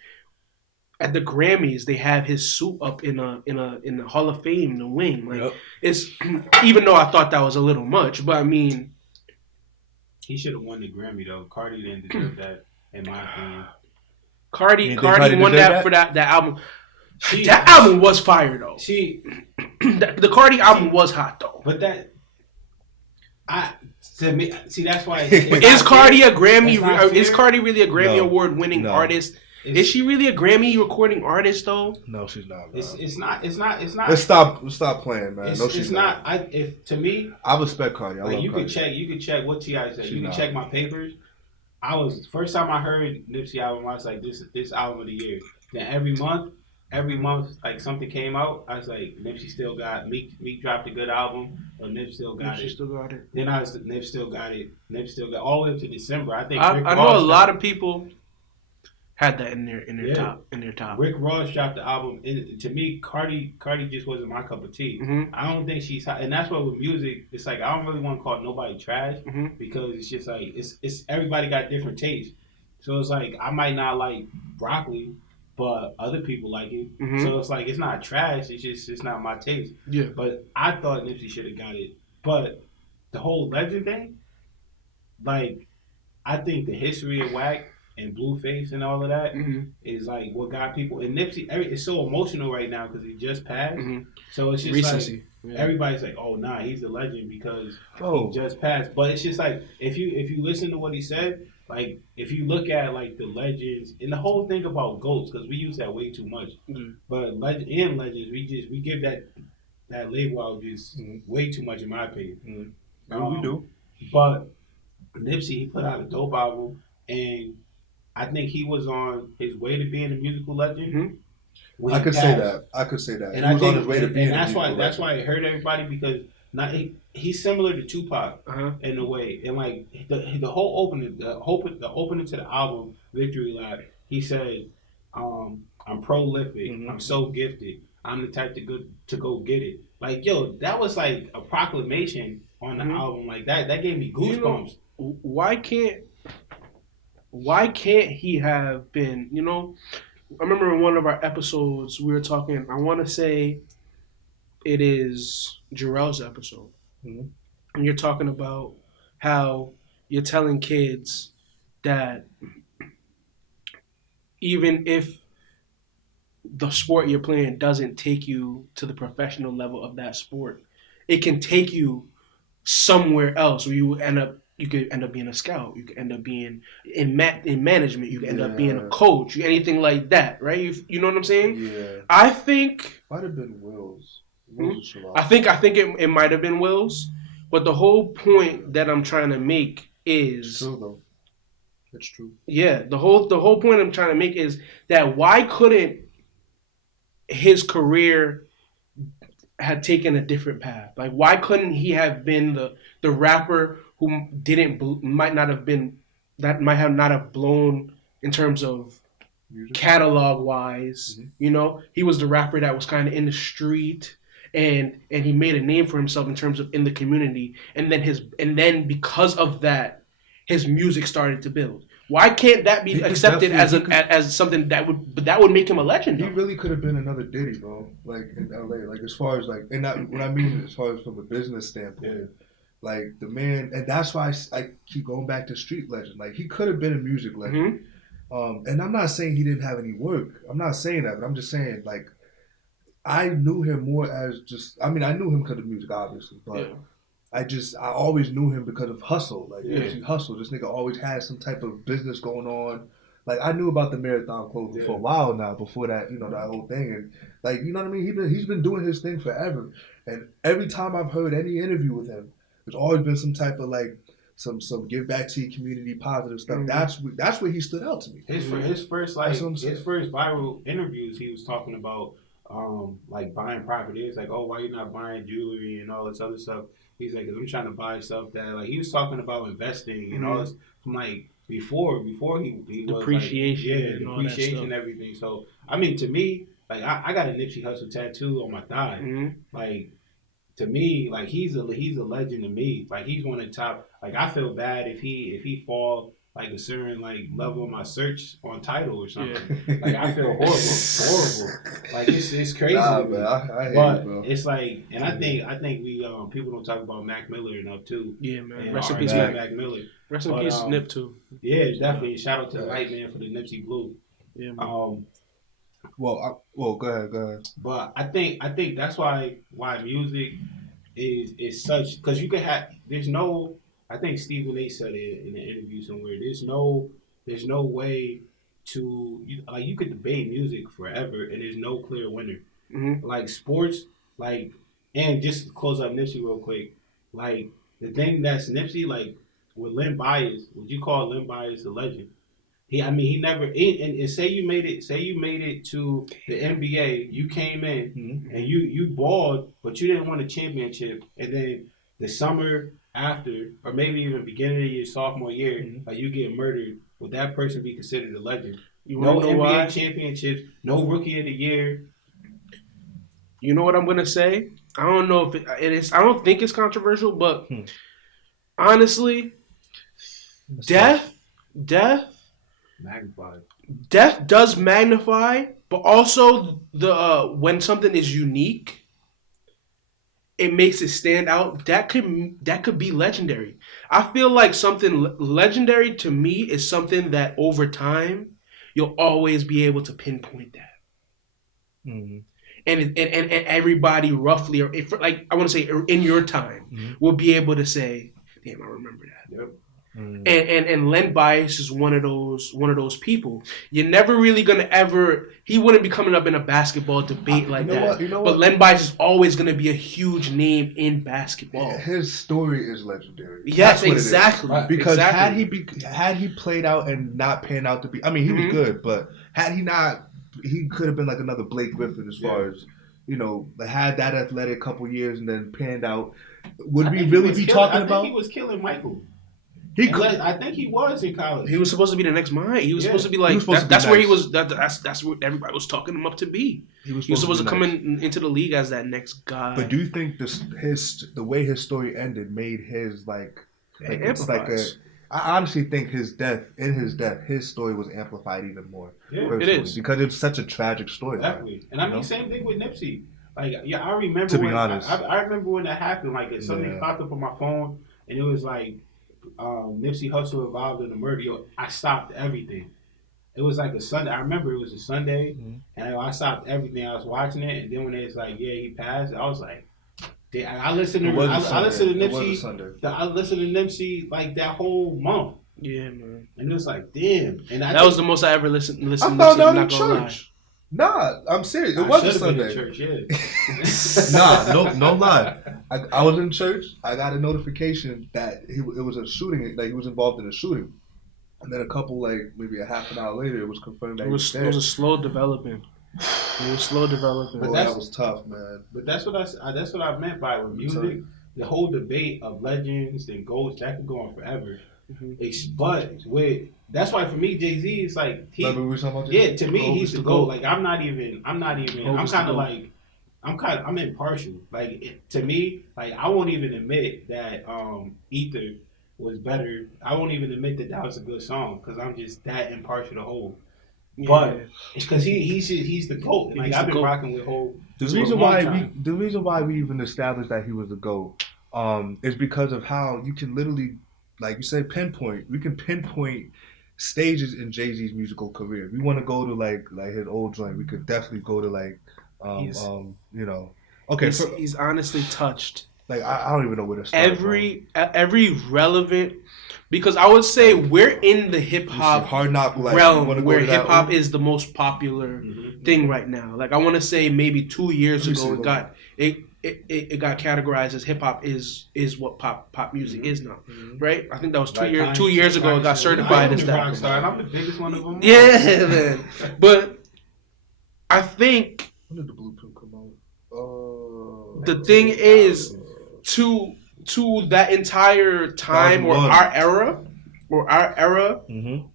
At the Grammys, they have his suit up in the Hall of Fame, the wing. Like it's, even though I thought that was a little much, but I mean, he should have won the Grammy though. Cardi didn't deserve that, in my opinion. Cardi won that for that album. That album was fire though. The Cardi album was hot though. But to me, that's why. Is Cardi a Grammy? Is Cardi really a Grammy award winning artist? Is she really a Grammy recording artist though? No, she's not. It's not. Let's stop playing, man. No, she's not. To me, I respect Cardi. You could check what T.I. said. You can check my papers. First time I heard Nipsey album, I was like, this album of the year. Then every month, like something came out, I was like, Nipsey still got Meek dropped a good album, or Nip still got it. Still got it. Then Nip still got it. Nip still got all the way up to December. I think I know a lot of people had that in their top. Rick Ross dropped the album. To me, Cardi just wasn't my cup of tea. Mm-hmm. I don't think she's hot, and that's why with music, it's like I don't really want to call nobody trash because it's just like it's everybody got different tastes. So it's like I might not like broccoli, but other people like it. Mm-hmm. So it's like it's not trash. It's not my taste. Yeah. But I thought Nipsey should have got it. But the whole legend thing, like I think the history of Wack and Blueface and all of that is like what got people. And Nipsey, it's so emotional right now because he just passed. Mm-hmm. So it's just recency. Like everybody's like, "Oh, nah, he's a legend because he just passed." But it's just like if you listen to what he said, like if you look at like the legends and the whole thing about GOATs, because we use that way too much. Mm-hmm. But legends, we give that label out just way too much in my opinion. Mm-hmm. We do. But Nipsey, he put out a dope album and I think he was on his way to being a musical legend. Mm-hmm. I could say that. And he was on his way to being a musical legend. That's why it hurt everybody because he's similar to Tupac in a way. And like the whole opening, the opening to the album, Victory Lap, he said, "I'm prolific. Mm-hmm. I'm so gifted. I'm the type to go get it." Like yo, that was like a proclamation on the album. Like that gave me goosebumps. You know, why can't he have been, I remember in one of our episodes we were talking, I want to say it is Jarrell's episode. Mm-hmm. And you're talking about how you're telling kids that even if the sport you're playing doesn't take you to the professional level of that sport, it can take you somewhere else where you could end up being a scout. You could end up being in management. You could end up being a coach. Anything like that, right? You know what I'm saying? Yeah. I think might have been Wills. I think it might have been Wills, but the whole point that I'm trying to make is it's true though. It's true. Yeah, the whole point I'm trying to make is that why couldn't his career had taken a different path? Like why couldn't he have been the rapper who might not have blown in terms of music, catalog wise? Mm-hmm. He was the rapper that was kind of in the street and he made a name for himself in terms of in the community, and then because of that his music started to build. Why can't that be accepted as something that would make him a legend? He really could have been another Diddy, bro. Like in LA, like as far as like, and that, what I mean as far as from a business standpoint. Yeah. Like the man, and that's why I keep going back to street legend. Like he could have been a music legend. And I'm not saying he didn't have any work. I'm not saying that, but I'm just saying like I knew him more as just. I mean, I knew him because of music, obviously, but I always knew him because of hustle. Like he hustled. This nigga always had some type of business going on. Like I knew about the marathon clothing for a while now. Before that, that whole thing, and like you know what I mean. He's been doing his thing forever. And every time I've heard any interview with him, there's always been some type of like some give back to your community, positive stuff. That's where he stood out to me. His first viral interviews, he was talking about like buying property. It's like, oh, why you not buying jewelry and all this other stuff? He's like, 'cause I'm trying to buy stuff that like he was talking about investing and all this. I'm like before he depreciation, was like, depreciation and everything. So I mean, to me, like I got a Nipsey Hussle tattoo on my thigh. Like to me, like he's a legend to me. Like he's one of the top. Like I feel bad if he fall like a certain like level of my search on Tidal or something. Like I feel horrible. Like it's crazy. Nah, man, I hate but it, bro. it's like, and I think we people don't talk about Mac Miller enough too. Yeah, man. And Rest in peace, Mac Miller. Rest in peace, Nip too. Yeah, definitely. Shout out to the Light Man for the Nipsey Blue. Yeah, man. Well, go ahead. But I think that's why music is such, because you could have I think Stephen A said it in an interview somewhere. There's no way to you could debate music forever and there's no clear winner. Like sports, like, and just to close up Nipsey real quick, like the thing that's Nipsey, like with Len Bias, would you call Len Bias a legend? He never. And say you made it to the NBA. You came in and you balled, but you didn't win a championship. And then the summer after, or maybe even beginning of your sophomore year, like you get murdered. Would that person be considered a legend? No NBA championships, no Rookie of the Year. You know what I'm gonna say? I don't know if it is. I don't think it's controversial, but honestly, death. Magnified. Death does magnify, but also when something is unique, it makes it stand out. That could be legendary. I feel like something legendary to me is something that over time you'll always be able to pinpoint that. And everybody roughly, or if, like I want to say in your time, will be able to say, "Damn, I remember that." Yep. And Len Bias is one of those people. You're never really gonna he wouldn't be coming up in a basketball debate like that. But Len Bias is always gonna be a huge name in basketball. His story is legendary. Yes, exactly. Because had he played out and not panned out to be, I mean, he was good, but had he not, he could have been like another Blake Griffin as far as had that athletic couple years and then panned out. Would we really be talking about? I think he was killing Michael. I think he was in college. He was supposed to be the next Mike. He was supposed to be like that's where he was. That's where everybody was talking him up to be. He was supposed to come into the league as that next guy. But do you think the way his story ended made his it's like I honestly think his death, his story was amplified even more. Yeah, it is because it's such a tragic story. Exactly, and I mean same thing with Nipsey. Like I remember. To be honest, I remember when that happened. Like something popped up on my phone, and it was like. Nipsey Hussle involved in the murder. I stopped everything. It was like a Sunday. I remember it was a Sunday, and I stopped everything. I was watching it, and then when it's like, yeah, he passed, I was like, I listened to Nipsey. I listened to Nipsey like that whole month. Yeah, man. And it was like, damn. And that was the most I ever listened to. I found out in church. Nah, I'm serious. It was a Sunday. Church, yeah. No lie. I was in church. I got a notification that it was a shooting. Like he was involved in a shooting, and then a couple, maybe a half an hour later, it was confirmed that he was dead. It was a slow development. But that was tough, man. But that's what I meant by with music. The whole debate of legends and goats that could go on forever. But that's why for me, Jay-Z is like remember we were talking about Jay-Z? To me he's the GOAT. Like I'm impartial. Like to me, like I won't even admit that Ether was better. I won't even admit that was a good song because I'm just that impartial to Hov. But because he's the GOAT. Like I've been rocking with Hov. The reason why we even established that he was the GOAT is because of how you can literally, like you said, pinpoint. We can pinpoint stages in Jay-Z's musical career. If we want to go to like his old joint, we could definitely go to like you know. Okay, he's honestly touched like I don't even know where to start. every relevant, because I would say we're in the hip hop Hard Knock realm where hip hop is the most popular thing right now. Like I want to say maybe 2 years ago it got categorized as hip hop is what pop music is now, right? I think that was 2 years ago it got certified as that. Rockstar, and I'm the biggest one of them. Yeah, man. But I think when did the Blueprint come out? the thing is to that entire time or our era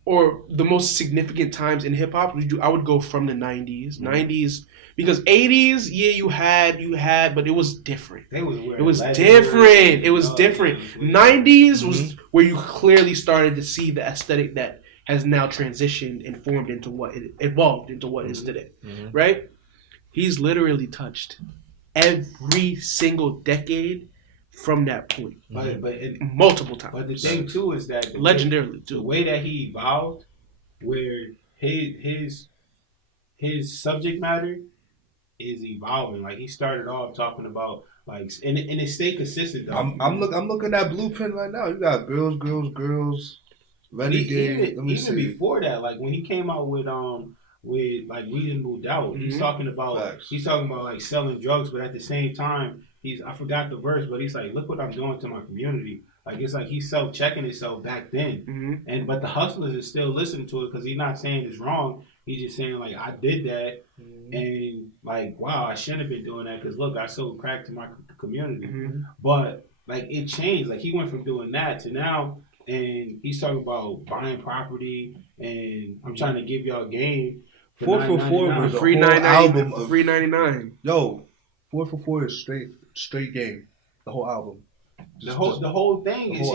or the most significant times in hip hop, I would go from the 90s because 80s, yeah, you had, but it was different. It was different. 90s was where you clearly started to see the aesthetic that has now transitioned and formed into what it evolved into what it is today, right? He's literally touched every single decade from that point, but multiple times. But the thing too is that legendarily too, the way that he evolved, where his subject matter is evolving. Like he started off talking about like, and it stayed consistent though. I'm looking at Blueprint right now. You got girls, renegade. Even before that, like when he came out with like Reasonable Doubt, he's talking about like selling drugs, but at the same time, I forgot the verse, but he's like, look what I'm doing to my community. Like it's like he's self-checking himself back then, but the hustlers is still listening to it because he's not saying it's wrong. He's just saying like I did that, and like wow, I shouldn't have been doing that because look, I sold crack to my community. But like it changed. Like he went from doing that to now, and he's talking about buying property, and I'm trying to give y'all game. 444 was a free whole album of free 99. Yo, 444 is straight game. The whole album. The whole thing is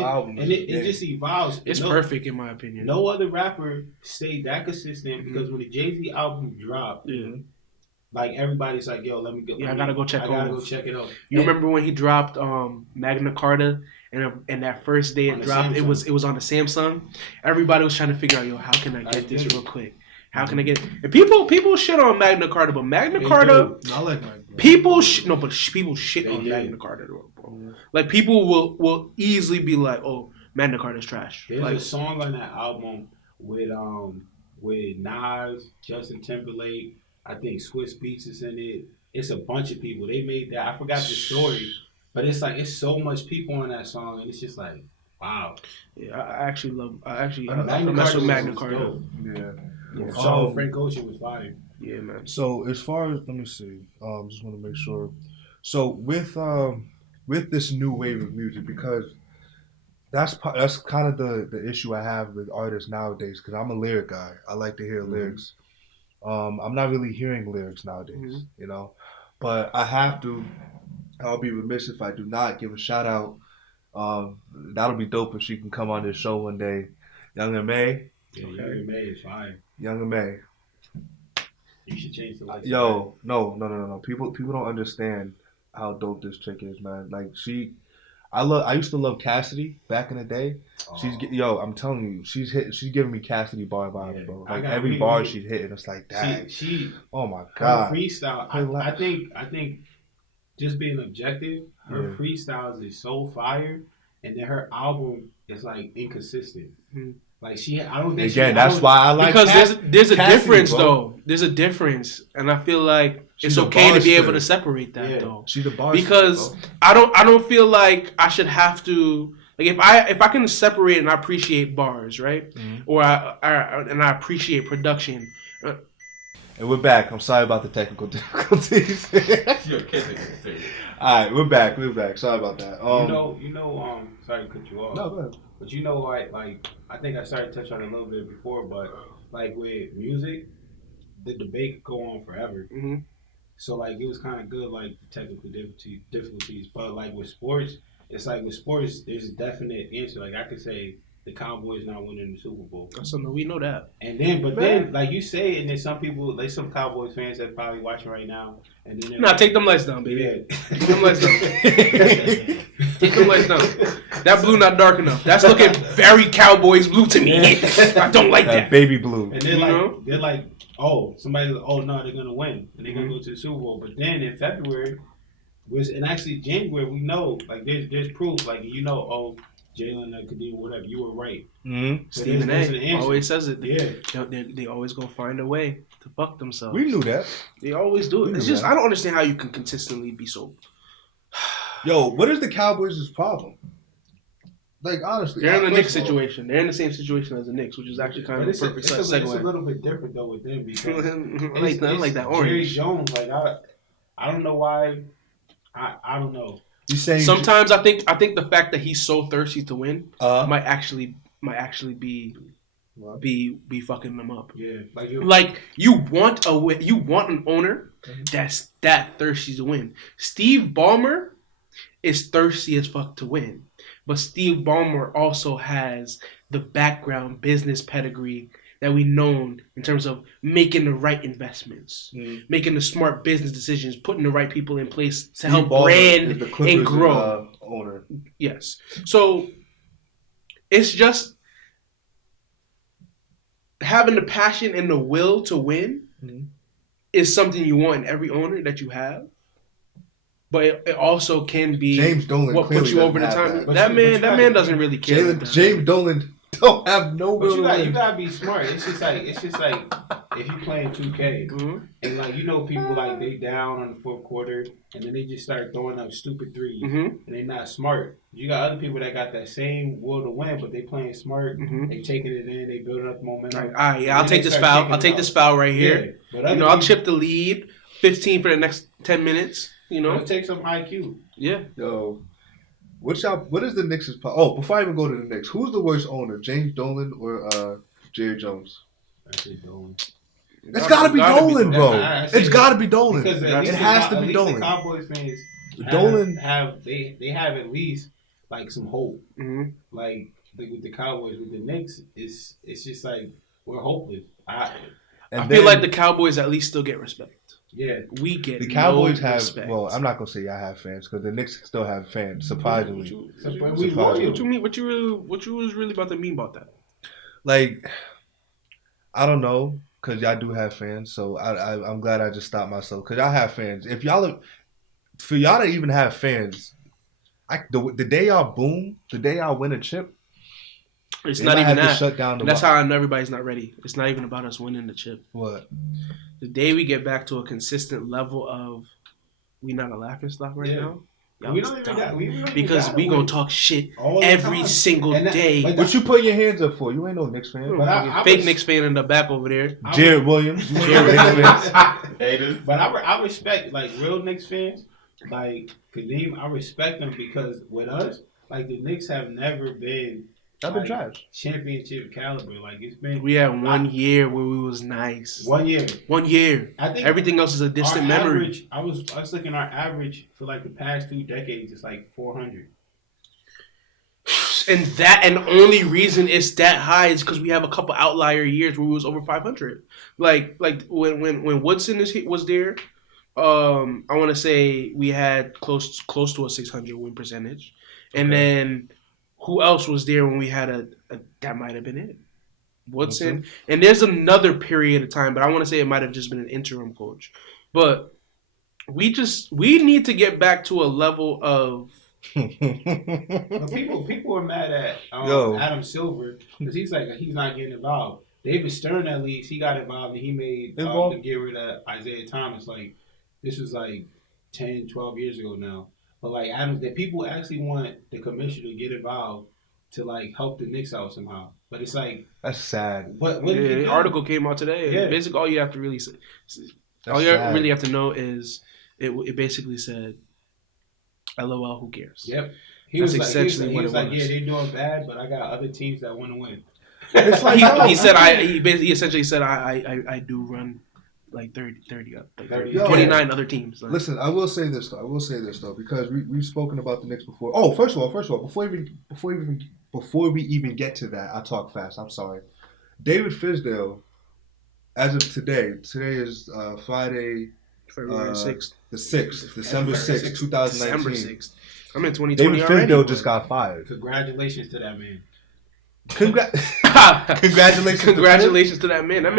it just evolves. It's perfect in my opinion. No other rapper stayed that consistent because when the Jay-Z album dropped, like everybody's like, yo, let me go. Yeah, I gotta go check it out. You remember when he dropped Magna Carta and that first day it dropped, it was on the Samsung. Everybody was trying to figure out, yo, how can I get this real quick? How can I get it? And people shit on Magna Carta, but Magna Carta, I like Magna. People shit on Magna Carta, bro. Like people will easily be like, "Oh, Magna Carta's trash." There's like, a song on that album with Nas, Justin Timberlake. I think Swiss Beats is in it. It's a bunch of people. They made that. I forgot the story, but it's like it's so much people on that song, and it's just like, wow. Yeah, I mess with Magna Carta. Yeah. So Frank Ocean was fire. Yeah, man. So as far as let me see, just want to make sure. So with this new wave of music, because that's kind of the issue I have with artists nowadays. Because I'm a lyric guy, I like to hear lyrics. I'm not really hearing lyrics nowadays, you know. But I have to. I'll be remiss if I do not give a shout out. That'll be dope if she can come on this show one day. Young and May. Yeah, Young and May is fine. Young and May. You should change the lights. Yo, no. People don't understand how dope this chick is, man. Like I used to love Cassidy back in the day. I'm telling you, she's giving me Cassidy bar vibes, bro. Like every bar she's hitting, it's like that. Oh my god. Her freestyle. I think just being objective, her freestyles is so fire, and then her album is like inconsistent. Like I don't think. Again, that's why I like. Because there's a Cassidy, difference, bro. though. There's a difference, and I feel like it's okay to be able to separate that, though. She's a boss. Because I don't feel like I should have to. Like if I can separate and I appreciate bars, right? Or I appreciate production. And we're back. I'm sorry about the technical difficulties. You're kidding. All right, we're back. Sorry about that. Sorry to cut you off. No, go ahead. But you know, like I think I started to touch on it a little bit before, but like with music, the debate could go on forever. So like it was kind of good, like technical difficulties. But like with sports, it's like with sports, there's a definite answer. Like I could say the Cowboys not winning the Super Bowl. So no, we know that. And then, like you say, and there's some people, like some Cowboys fans that probably watching right now, and then take them lights down, baby. Yeah. Take them lights down. Take them lights down. That blue not dark enough. That's looking very Cowboys blue to me. I don't like that. Baby blue. And they're like, oh, somebody, oh no, they're gonna win and they're gonna go to the Super Bowl. But then in February, and actually January, we know like there's proof, like oh, Jalin, Kadeem, whatever, you were right. Mm-hmm. So Stephen A. always says it. Yeah, they always go find a way to fuck themselves. We knew that. They always do it. It's just I don't understand how you can consistently be so. Yo, what is the Cowboys' problem? Like honestly, they're in the Knicks situation. They're in the same situation as the Knicks, which is actually kind of a perfect segue. It's a little bit different though with them because I like that orange. Jerry Jones, like I don't know why. I don't know. You saying sometimes I think the fact that he's so thirsty to win might actually be fucking them up. Yeah, like you want an owner that's that thirsty to win. Steve Ballmer is thirsty as fuck to win, but Steve Ballmer also has the background business pedigree that we known in terms of making the right investments, making the smart business decisions, putting the right people in place to Steve help Ballmer brand and grow. Owner. Yes. So it's just having the passion and the will to win is something you want in every owner that you have. But it also can be James Dolan what puts you over the time. That man doesn't really care. James Dolan don't have no will. But you gotta be smart. It's just like if you playing 2K and like people like they down on the fourth quarter and then they just start throwing up stupid threes and they're not smart. You got other people that got that same will to win, but they playing smart. They taking it in. They building up momentum. All right, yeah, I'll take this foul. I'll take this foul right here. Yeah, but I'll chip the lead. 15 for the next 10 minutes. It'll take some IQ. Yeah. Yo. What is the Knicks' Oh, before I even go to the Knicks, who's the worst owner, James Dolan or Jerry Jones? I say Dolan. It's gotta be Dolan, bro. It's gotta be Dolan. Because it has to be Dolan. The Cowboys fans, Dolan have at least like some hope. Like with the Cowboys, with the Knicks, it's just like we're hopeless. I feel like the Cowboys at least still get respect. Yeah, we get the Cowboys no have. respect. Well, I'm not gonna say y'all have fans because the Knicks still have fans. Surprisingly, what you mean? What you was really about to mean about that? Like, I don't know, because y'all do have fans. So I'm glad I just stopped myself because y'all have fans. For y'all to even have fans, the day y'all boom, the day y'all win a chip. It's not even that. Shut down that's how I know everybody's not ready. It's not even about us winning the chip. What? The day we get back to a consistent level of we not a laughing stock right now. We don't even got because we gonna talk shit every single day. What you put your hands up for? You ain't no Knicks fan. Fake Knicks fan in the back over there. Jared Williams. Haters. But I respect like real Knicks fans. Like Kadeem, I respect them because with us, like the Knicks have never been. I've been trash. Championship caliber, like it's been. We had one year where we was nice. 1 year. 1 year. I think everything else is a distant memory. I was looking at our average for like the past 2 decades. It's like 400. And the only reason it's that high is because we have a couple outlier years where we was over 500. Like when Woodson was there, I want to say we had close to a 600 win percentage, and then. Who else was there when we had a that might have been it? Woodson. And there's another period of time, but I want to say it might have just been an interim coach. But we need to get back to a level of people are mad at Adam Silver because he's not getting involved. David Stern at least he got involved and he made to get rid of Isaiah Thomas. Like this was like 10, 12 years ago now. But like Adams, that people actually want the commissioner to get involved to like help the Knicks out somehow. But it's like that's sad. What the article came out today. Yeah. Basically, all you have to really say, really have to know is it basically said, "LOL, who cares?" Yep. He was like, yeah, they're doing bad, but I got other teams that want to win. It's like he said he essentially said I do run. Like 30 up, like 29 other teams. Like. Listen, I will say this though, because we've spoken about the Knicks before. Oh, first of all, before we even get to that, I talk fast. I'm sorry. David Fisdale, as of today is Friday, February 6th. The 6th, December 6th, 2019. December 6th. I'm in 2020 David already. Fizdale just got fired. Congratulations to that man. Congratulations to that man. That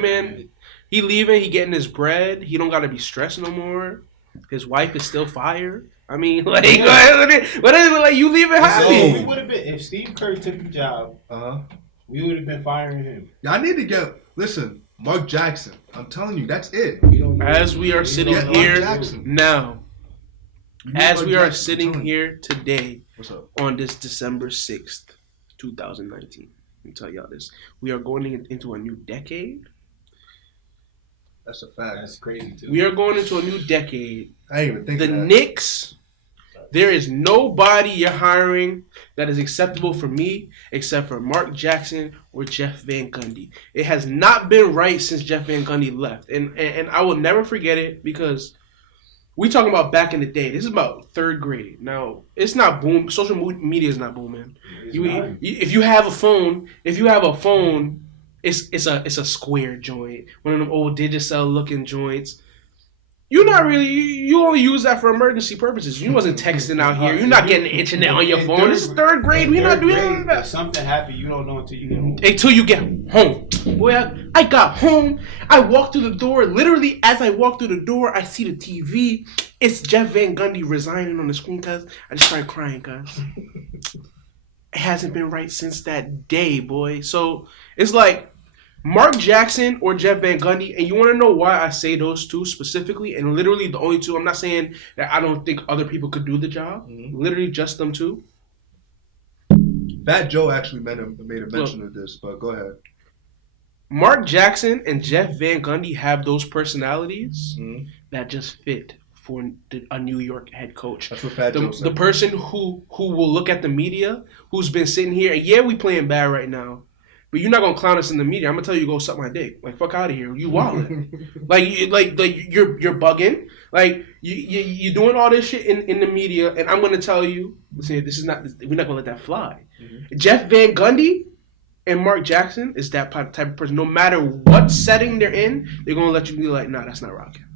man. He leaving. He getting his bread. He don't got to be stressed no more. His wife is still fired. I mean, like, what is it like? You leaving happy? We would have been if Steve Kerr took the job. We would have been firing him. I need to listen. Mark Jackson. I'm telling you, that's it. As we are sitting here now, as we are sitting here today, what's up? On this December 6th, 2019. Let me tell y'all this. We are going into a new decade. That's a fact. That's crazy, too. We are going into a new decade. I ain't even think the of that. Knicks, there is nobody you're hiring that is acceptable for me except for Mark Jackson or Jeff Van Gundy. It has not been right since Jeff Van Gundy left. And I will never forget it because we talking about back in the day. This is about third grade. Now, it's not boom. Social media is not booming. If you have a phone, it's a square joint. One of them old Digicel looking joints. You're not really. You only use that for emergency purposes. You wasn't texting out here. You're not getting the internet on your phone. This is third grade. We're not doing that. If something happened, you don't know until you get home. Until you get home. Boy, I got home. I walked through the door. Literally, as I walked through the door, I see the TV. It's Jeff Van Gundy resigning on the screen, cuz. I just started crying, cuz. It hasn't been right since that day, boy. So, it's like Mark Jackson or Jeff Van Gundy, and you want to know why I say those two specifically, and literally the only two. I'm not saying that I don't think other people could do the job. Mm-hmm. Literally just them two. Fat Joe actually made a mention of this, but go ahead. Mark Jackson and Jeff Van Gundy have those personalities that just fit for a New York head coach. That's what Fat Joe said. The person who will look at the media, who's been sitting here, and yeah, we playing bad right now. But you're not gonna clown us in the media. I'm gonna tell you go suck my dick. Like fuck out of here. You wildin'. like you're bugging. Like you doing all this shit in the media, and I'm gonna tell you, listen, we're not gonna let that fly. Mm-hmm. Jeff Van Gundy and Mark Jackson is that type of person. No matter what setting they're in, they're gonna let you be like, nah, that's not rocking.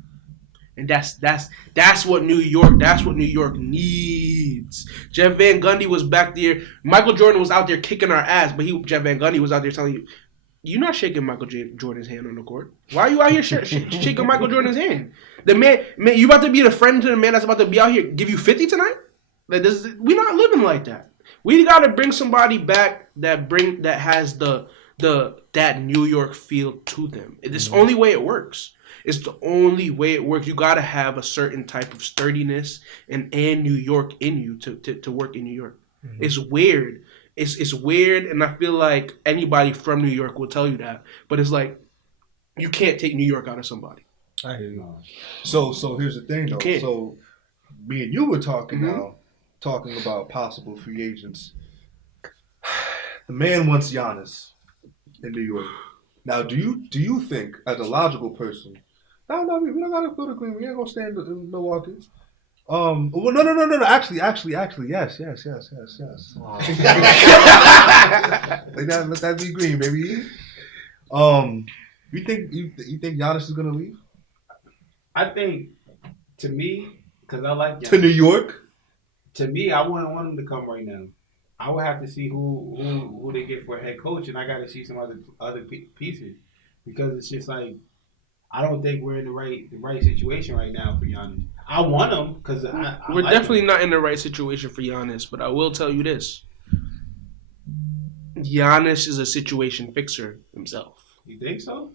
And that's what New York needs. Jeff Van Gundy was back there. Michael Jordan was out there kicking our ass, but Jeff Van Gundy was out there telling you, you're not shaking Michael Jordan's hand on the court. Why are you out here shaking Michael Jordan's hand? The man, you about to be the friend to the man that's about to be out here give you 50 tonight? Like we're not living like that. We got to bring somebody back that has that New York feel to them. It's the only way it works. It's the only way it works. You got to have a certain type of sturdiness and New York in you to work in New York. Mm-hmm. It's weird. It's weird, and I feel like anybody from New York will tell you that. But it's like you can't take New York out of somebody. I hear you. So here's the thing, though. So me and you were talking about possible free agents. The man wants Giannis in New York. Now, do you think, as a logical person? No, we don't gotta go to Green. We ain't gonna stay in Milwaukee. Well, no. Actually, yes. Let that be Green, baby. You think Giannis is gonna leave? I think, to me, because I like Giannis. To New York. To me, I wouldn't want him to come right now. I would have to see who they get for a head coach, and I got to see some other pieces because it's just like I don't think we're in the right situation right now for Giannis. I want him because we're definitely not in the right situation for Giannis. But I will tell you this: Giannis is a situation fixer himself. You think so?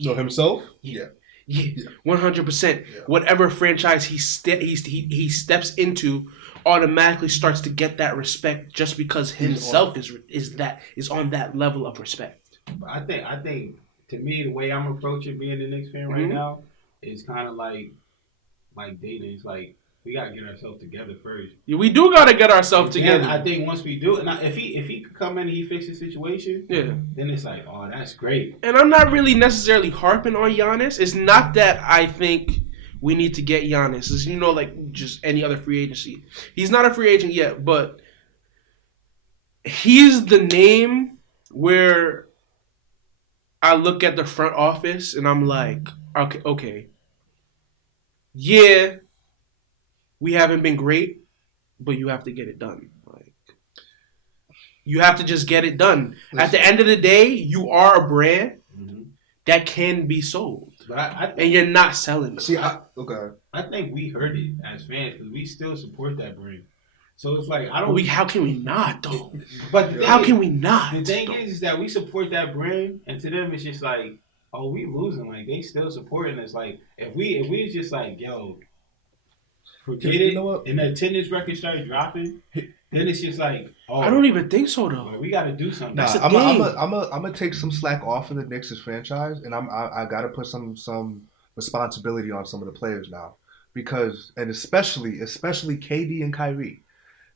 No, himself? Yeah. 100%. Whatever franchise he steps into, automatically starts to get that respect just because himself is on that level of respect. I think to me the way I'm approaching being a Knicks fan right now is kind of like dating. It's like we gotta get ourselves together first. Yeah, we do gotta get ourselves together. I think once we do it, and if he could come in and he fix the situation, then it's like, oh, that's great. And I'm not really necessarily harping on Giannis. It's not that I think we need to get Giannis. It's, like just any other free agency. He's not a free agent yet, but he's the name where I look at the front office and I'm like, okay. Yeah, we haven't been great. but you have to get it done. Like, you have to just get it done. At the end of the day, you are a brand that can be sold, and you're not selling it. See, okay. I think we heard it as fans because we still support that brand. So it's like How can we not though? But how can we not? The thing is that we support that brand, and to them it's just like, oh, we losing. Like they still supporting us. Like if we just like, yo, forget it, and the attendance record started dropping, then it's just like, oh, I don't even think so though. We got to do something. That's I'm gonna take some slack off of the Knicks' franchise, and I gotta put some responsibility on some of the players now, because and especially KD and Kyrie,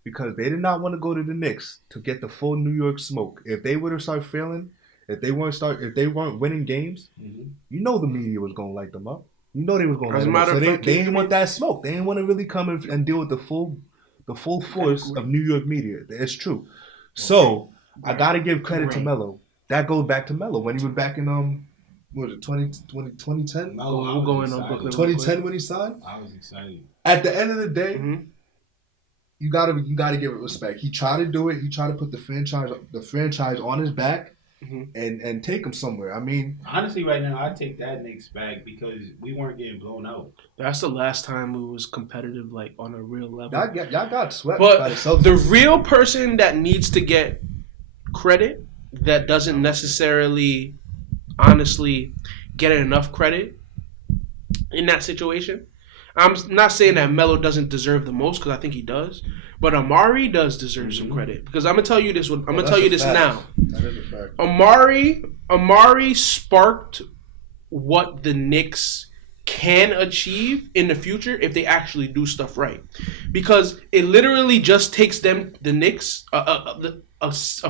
because they did not want to go to the Knicks to get the full New York smoke. If they would have started failing, if they weren't winning games, you know the media was gonna light them up. You know they was gonna light them up. So they didn't want that smoke. They didn't want to really come and deal with the full force of New York media. It's true. So I gotta give credit to Melo. That goes back to Melo when he was back in what was it 2010? We'll go in on Brooklyn. 2010 when he signed. I was excited. At the end of the day, you gotta give it respect. He tried to do it. He tried to put the franchise on his back. And take them somewhere. I mean, honestly, right now, I take that Knicks back because we weren't getting blown out. That's the last time we was competitive, like on a real level. Y'all got swept. But by the Celtics. The real person that needs to get credit, that doesn't necessarily, honestly, get enough credit in that situation. I'm not saying that Melo doesn't deserve the most, because I think he does. But Amari does deserve some credit, because I'm gonna tell you this. I'm gonna tell you this now. That is a fact. Amari sparked what the Knicks can achieve in the future if they actually do stuff right, because it literally just takes them, the Knicks, a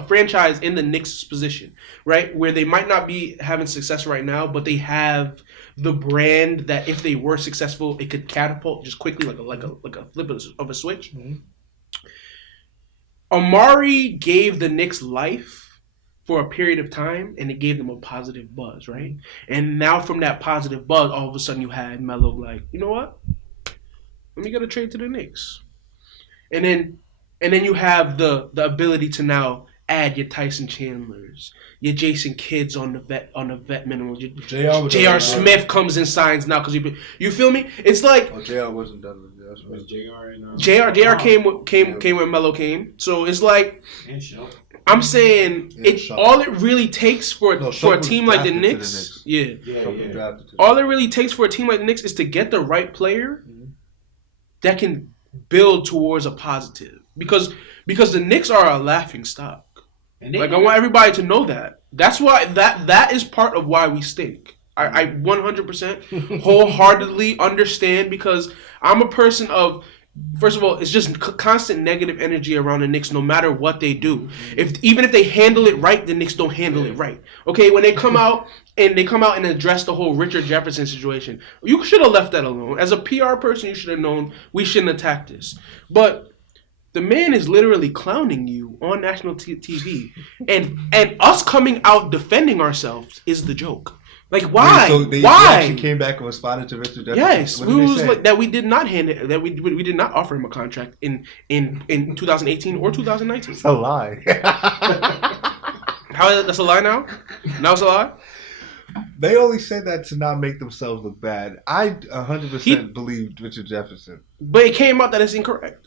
franchise in the Knicks' position, right, where they might not be having success right now, but they have the brand that if they were successful, it could catapult just quickly, like a flip of a switch. Amari gave the Knicks life for a period of time, and it gave them a positive buzz, right? And now from that positive buzz, all of a sudden you had Melo like, you know what? Let me get a trade to the Knicks. And then you have the ability to now add your Tyson Chandlers, your Jason Kidds on the vet minimum. J.R. Smith comes and signs now because you feel me? It's like J.R. wasn't done with this. Was J.R. and J.R. came when Melo came. So it's like I'm saying all it really takes for a team like the Knicks. All it really takes for a team like the Knicks is to get the right player that can build towards a positive. Because the Knicks are a laughing stock. Like I want everybody to know that. That's why that is part of why we stink. I 100% wholeheartedly understand, because I'm a person of, first of all, it's just constant negative energy around the Knicks no matter what they do. Even if they handle it right, the Knicks don't handle it right. Okay, when they come out and address the whole Richard Jefferson situation, you should have left that alone. As a PR person, you should have known we shouldn't attack this. But the man is literally clowning you on national TV, and us coming out defending ourselves is the joke. Like, why? So they actually came back and responded to Richard Jefferson. Yes, we was like that. We did not hand it. That we did not offer him a contract in 2018 or 2019. It's a lie. That's a lie now? Now it's a lie? They only said that to not make themselves look bad. I 100% believed Richard Jefferson, but it came out that it's incorrect.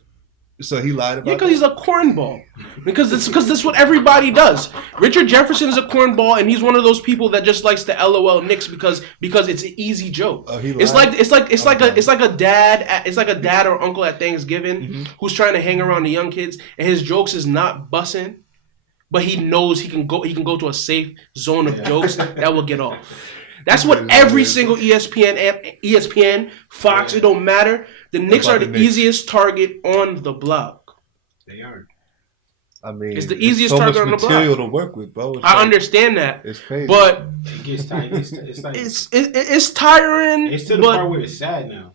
So he lied about it? Yeah, because he's a cornball. Because that's what everybody does. Richard Jefferson is a cornball, and he's one of those people that just likes to LOL Knicks because it's an easy joke. Oh, he lied? It's like a dad or uncle at Thanksgiving who's trying to hang around the young kids, and his jokes is not bussing, but he knows he can go to a safe zone of jokes that will get off. That's what every single ESPN, Fox, it don't matter. The Knicks are the easiest target on the block. They are. I mean, it's the easiest target on the block. So much material to work with, bro. I understand that. It's crazy. But it gets tiring. It's tiring. It's to the part where it's sad now.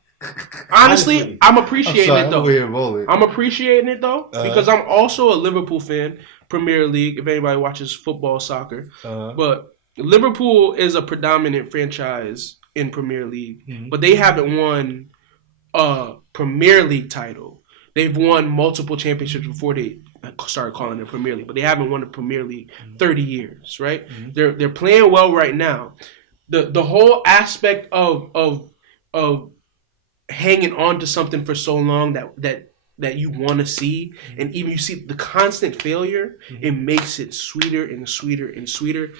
Honestly, I'm appreciating it though. I'm appreciating it though because I'm also a Liverpool fan. Premier League, if anybody watches football, soccer, but Liverpool is a predominant franchise in Premier League, but they haven't won a Premier League title. They've won multiple championships before they started calling it Premier League, but they haven't won the Premier League 30 years, right? Mm-hmm. They're playing well right now. The whole aspect of hanging on to something for so long that you want to see, and even you see the constant failure, it makes it sweeter and sweeter and sweeter.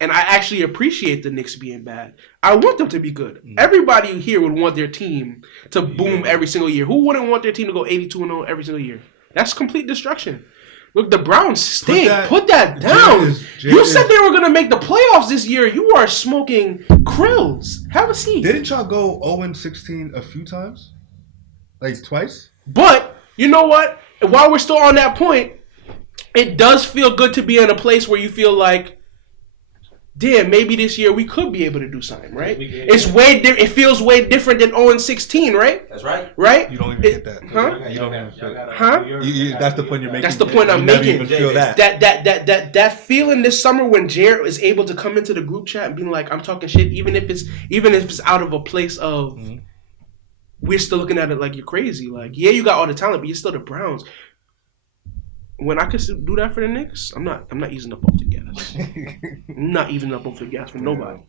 And I actually appreciate the Knicks being bad. I want them to be good. Everybody here would want their team to boom every single year. Who wouldn't want their team to go 82-0 every single year? That's complete destruction. Look, the Browns stink. Put that down. You said they were going to make the playoffs this year. You are smoking krills. Have a seat. Didn't y'all go 0-16 a few times? Like twice? But, you know what? While we're still on that point, it does feel good to be in a place where you feel like, damn, maybe this year we could be able to do something, right? It feels way different than 0-16, right? That's right. Right? You don't even get that. Huh? You don't even feel that. Huh? That's the point you're making. That's the point I'm You never making. even feel that. That feeling this summer when Jared is able to come into the group chat and be like, I'm talking shit, even if it's out of a place of we're still looking at it like you're crazy. Like, yeah, you got all the talent, but you're still the Browns. When I could do that for the Knicks, I'm not easing up off the gas. I'm not easing up off the gas for nobody.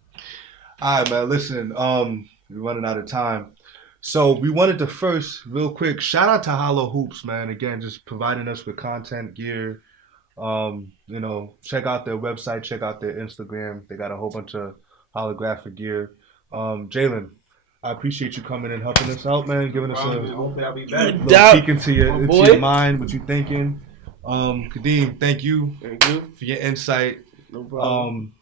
All right, man. Listen, we're running out of time. So we wanted to first, real quick, shout out to Hollow Hoops, man. Again, just providing us with content, gear. Check out their website, check out their Instagram. They got a whole bunch of holographic gear. Jalin, I appreciate you coming and helping us out, man. Giving us hopefully I'll be back. little peek into your mind, what you're thinking. Kadeem, thank you for your insight. No problem.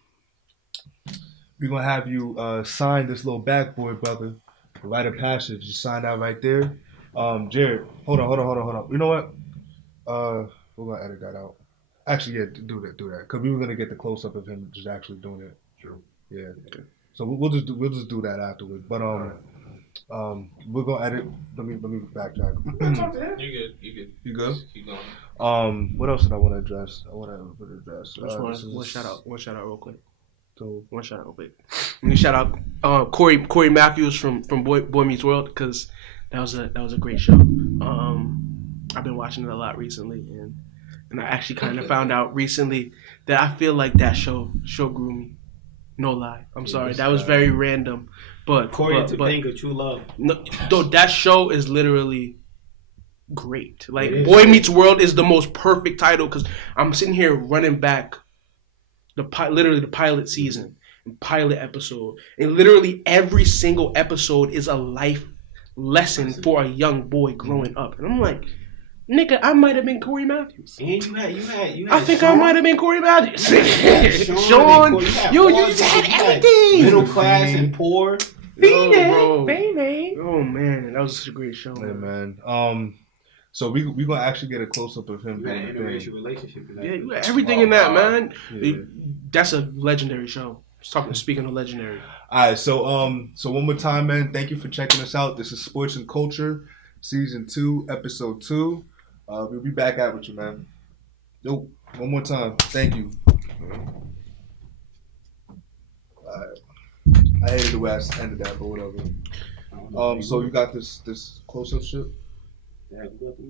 We're gonna have you sign this little backboard, brother. Write a passage. Just sign that right there. Jared, hold on. You know what? We're gonna edit that out. Actually, yeah, do that. Cause we were gonna get the close up of him just actually doing it. Sure. Yeah. Okay. So we'll just do that afterwards. But we're gonna edit. Let me backtrack. You good. You good? Keep going. What else did I want to address? One shout out real quick. So one shout out real quick. Let me shout out Corey Matthews from Boy Meets World, because that was a great show. I've been watching it a lot recently, and I actually kind of found out recently that I feel like that show grew me. No lie. I'm sorry. That was very random. But Corey and Topanga, True Love. No, that show is literally great. Like, Boy Meets World is the most perfect title, because I'm sitting here running back literally the pilot season and pilot episode, and literally every single episode is a life lesson for a young boy growing up. And I'm like, nigga, I might have been Corey Matthews. And you had I think Sean. I might have been Corey Matthews. Sean, you just had everything. Middle class and poor. Baby. Oh man, that was such a great show. Yeah, man. So we gonna actually get a close up of him. You had an interracial relationship in that. Yeah, you got everything in that, man. Yeah. That's a legendary show. Speaking of legendary. All right, so one more time, man. Thank you for checking us out. This is Sports and Culture, Season 2, Episode 2. We'll be back at with you, man. Yo, one more time. Thank you. All right. I hated the way I ended that, but whatever. So you got this close up shit? Yeah, we got the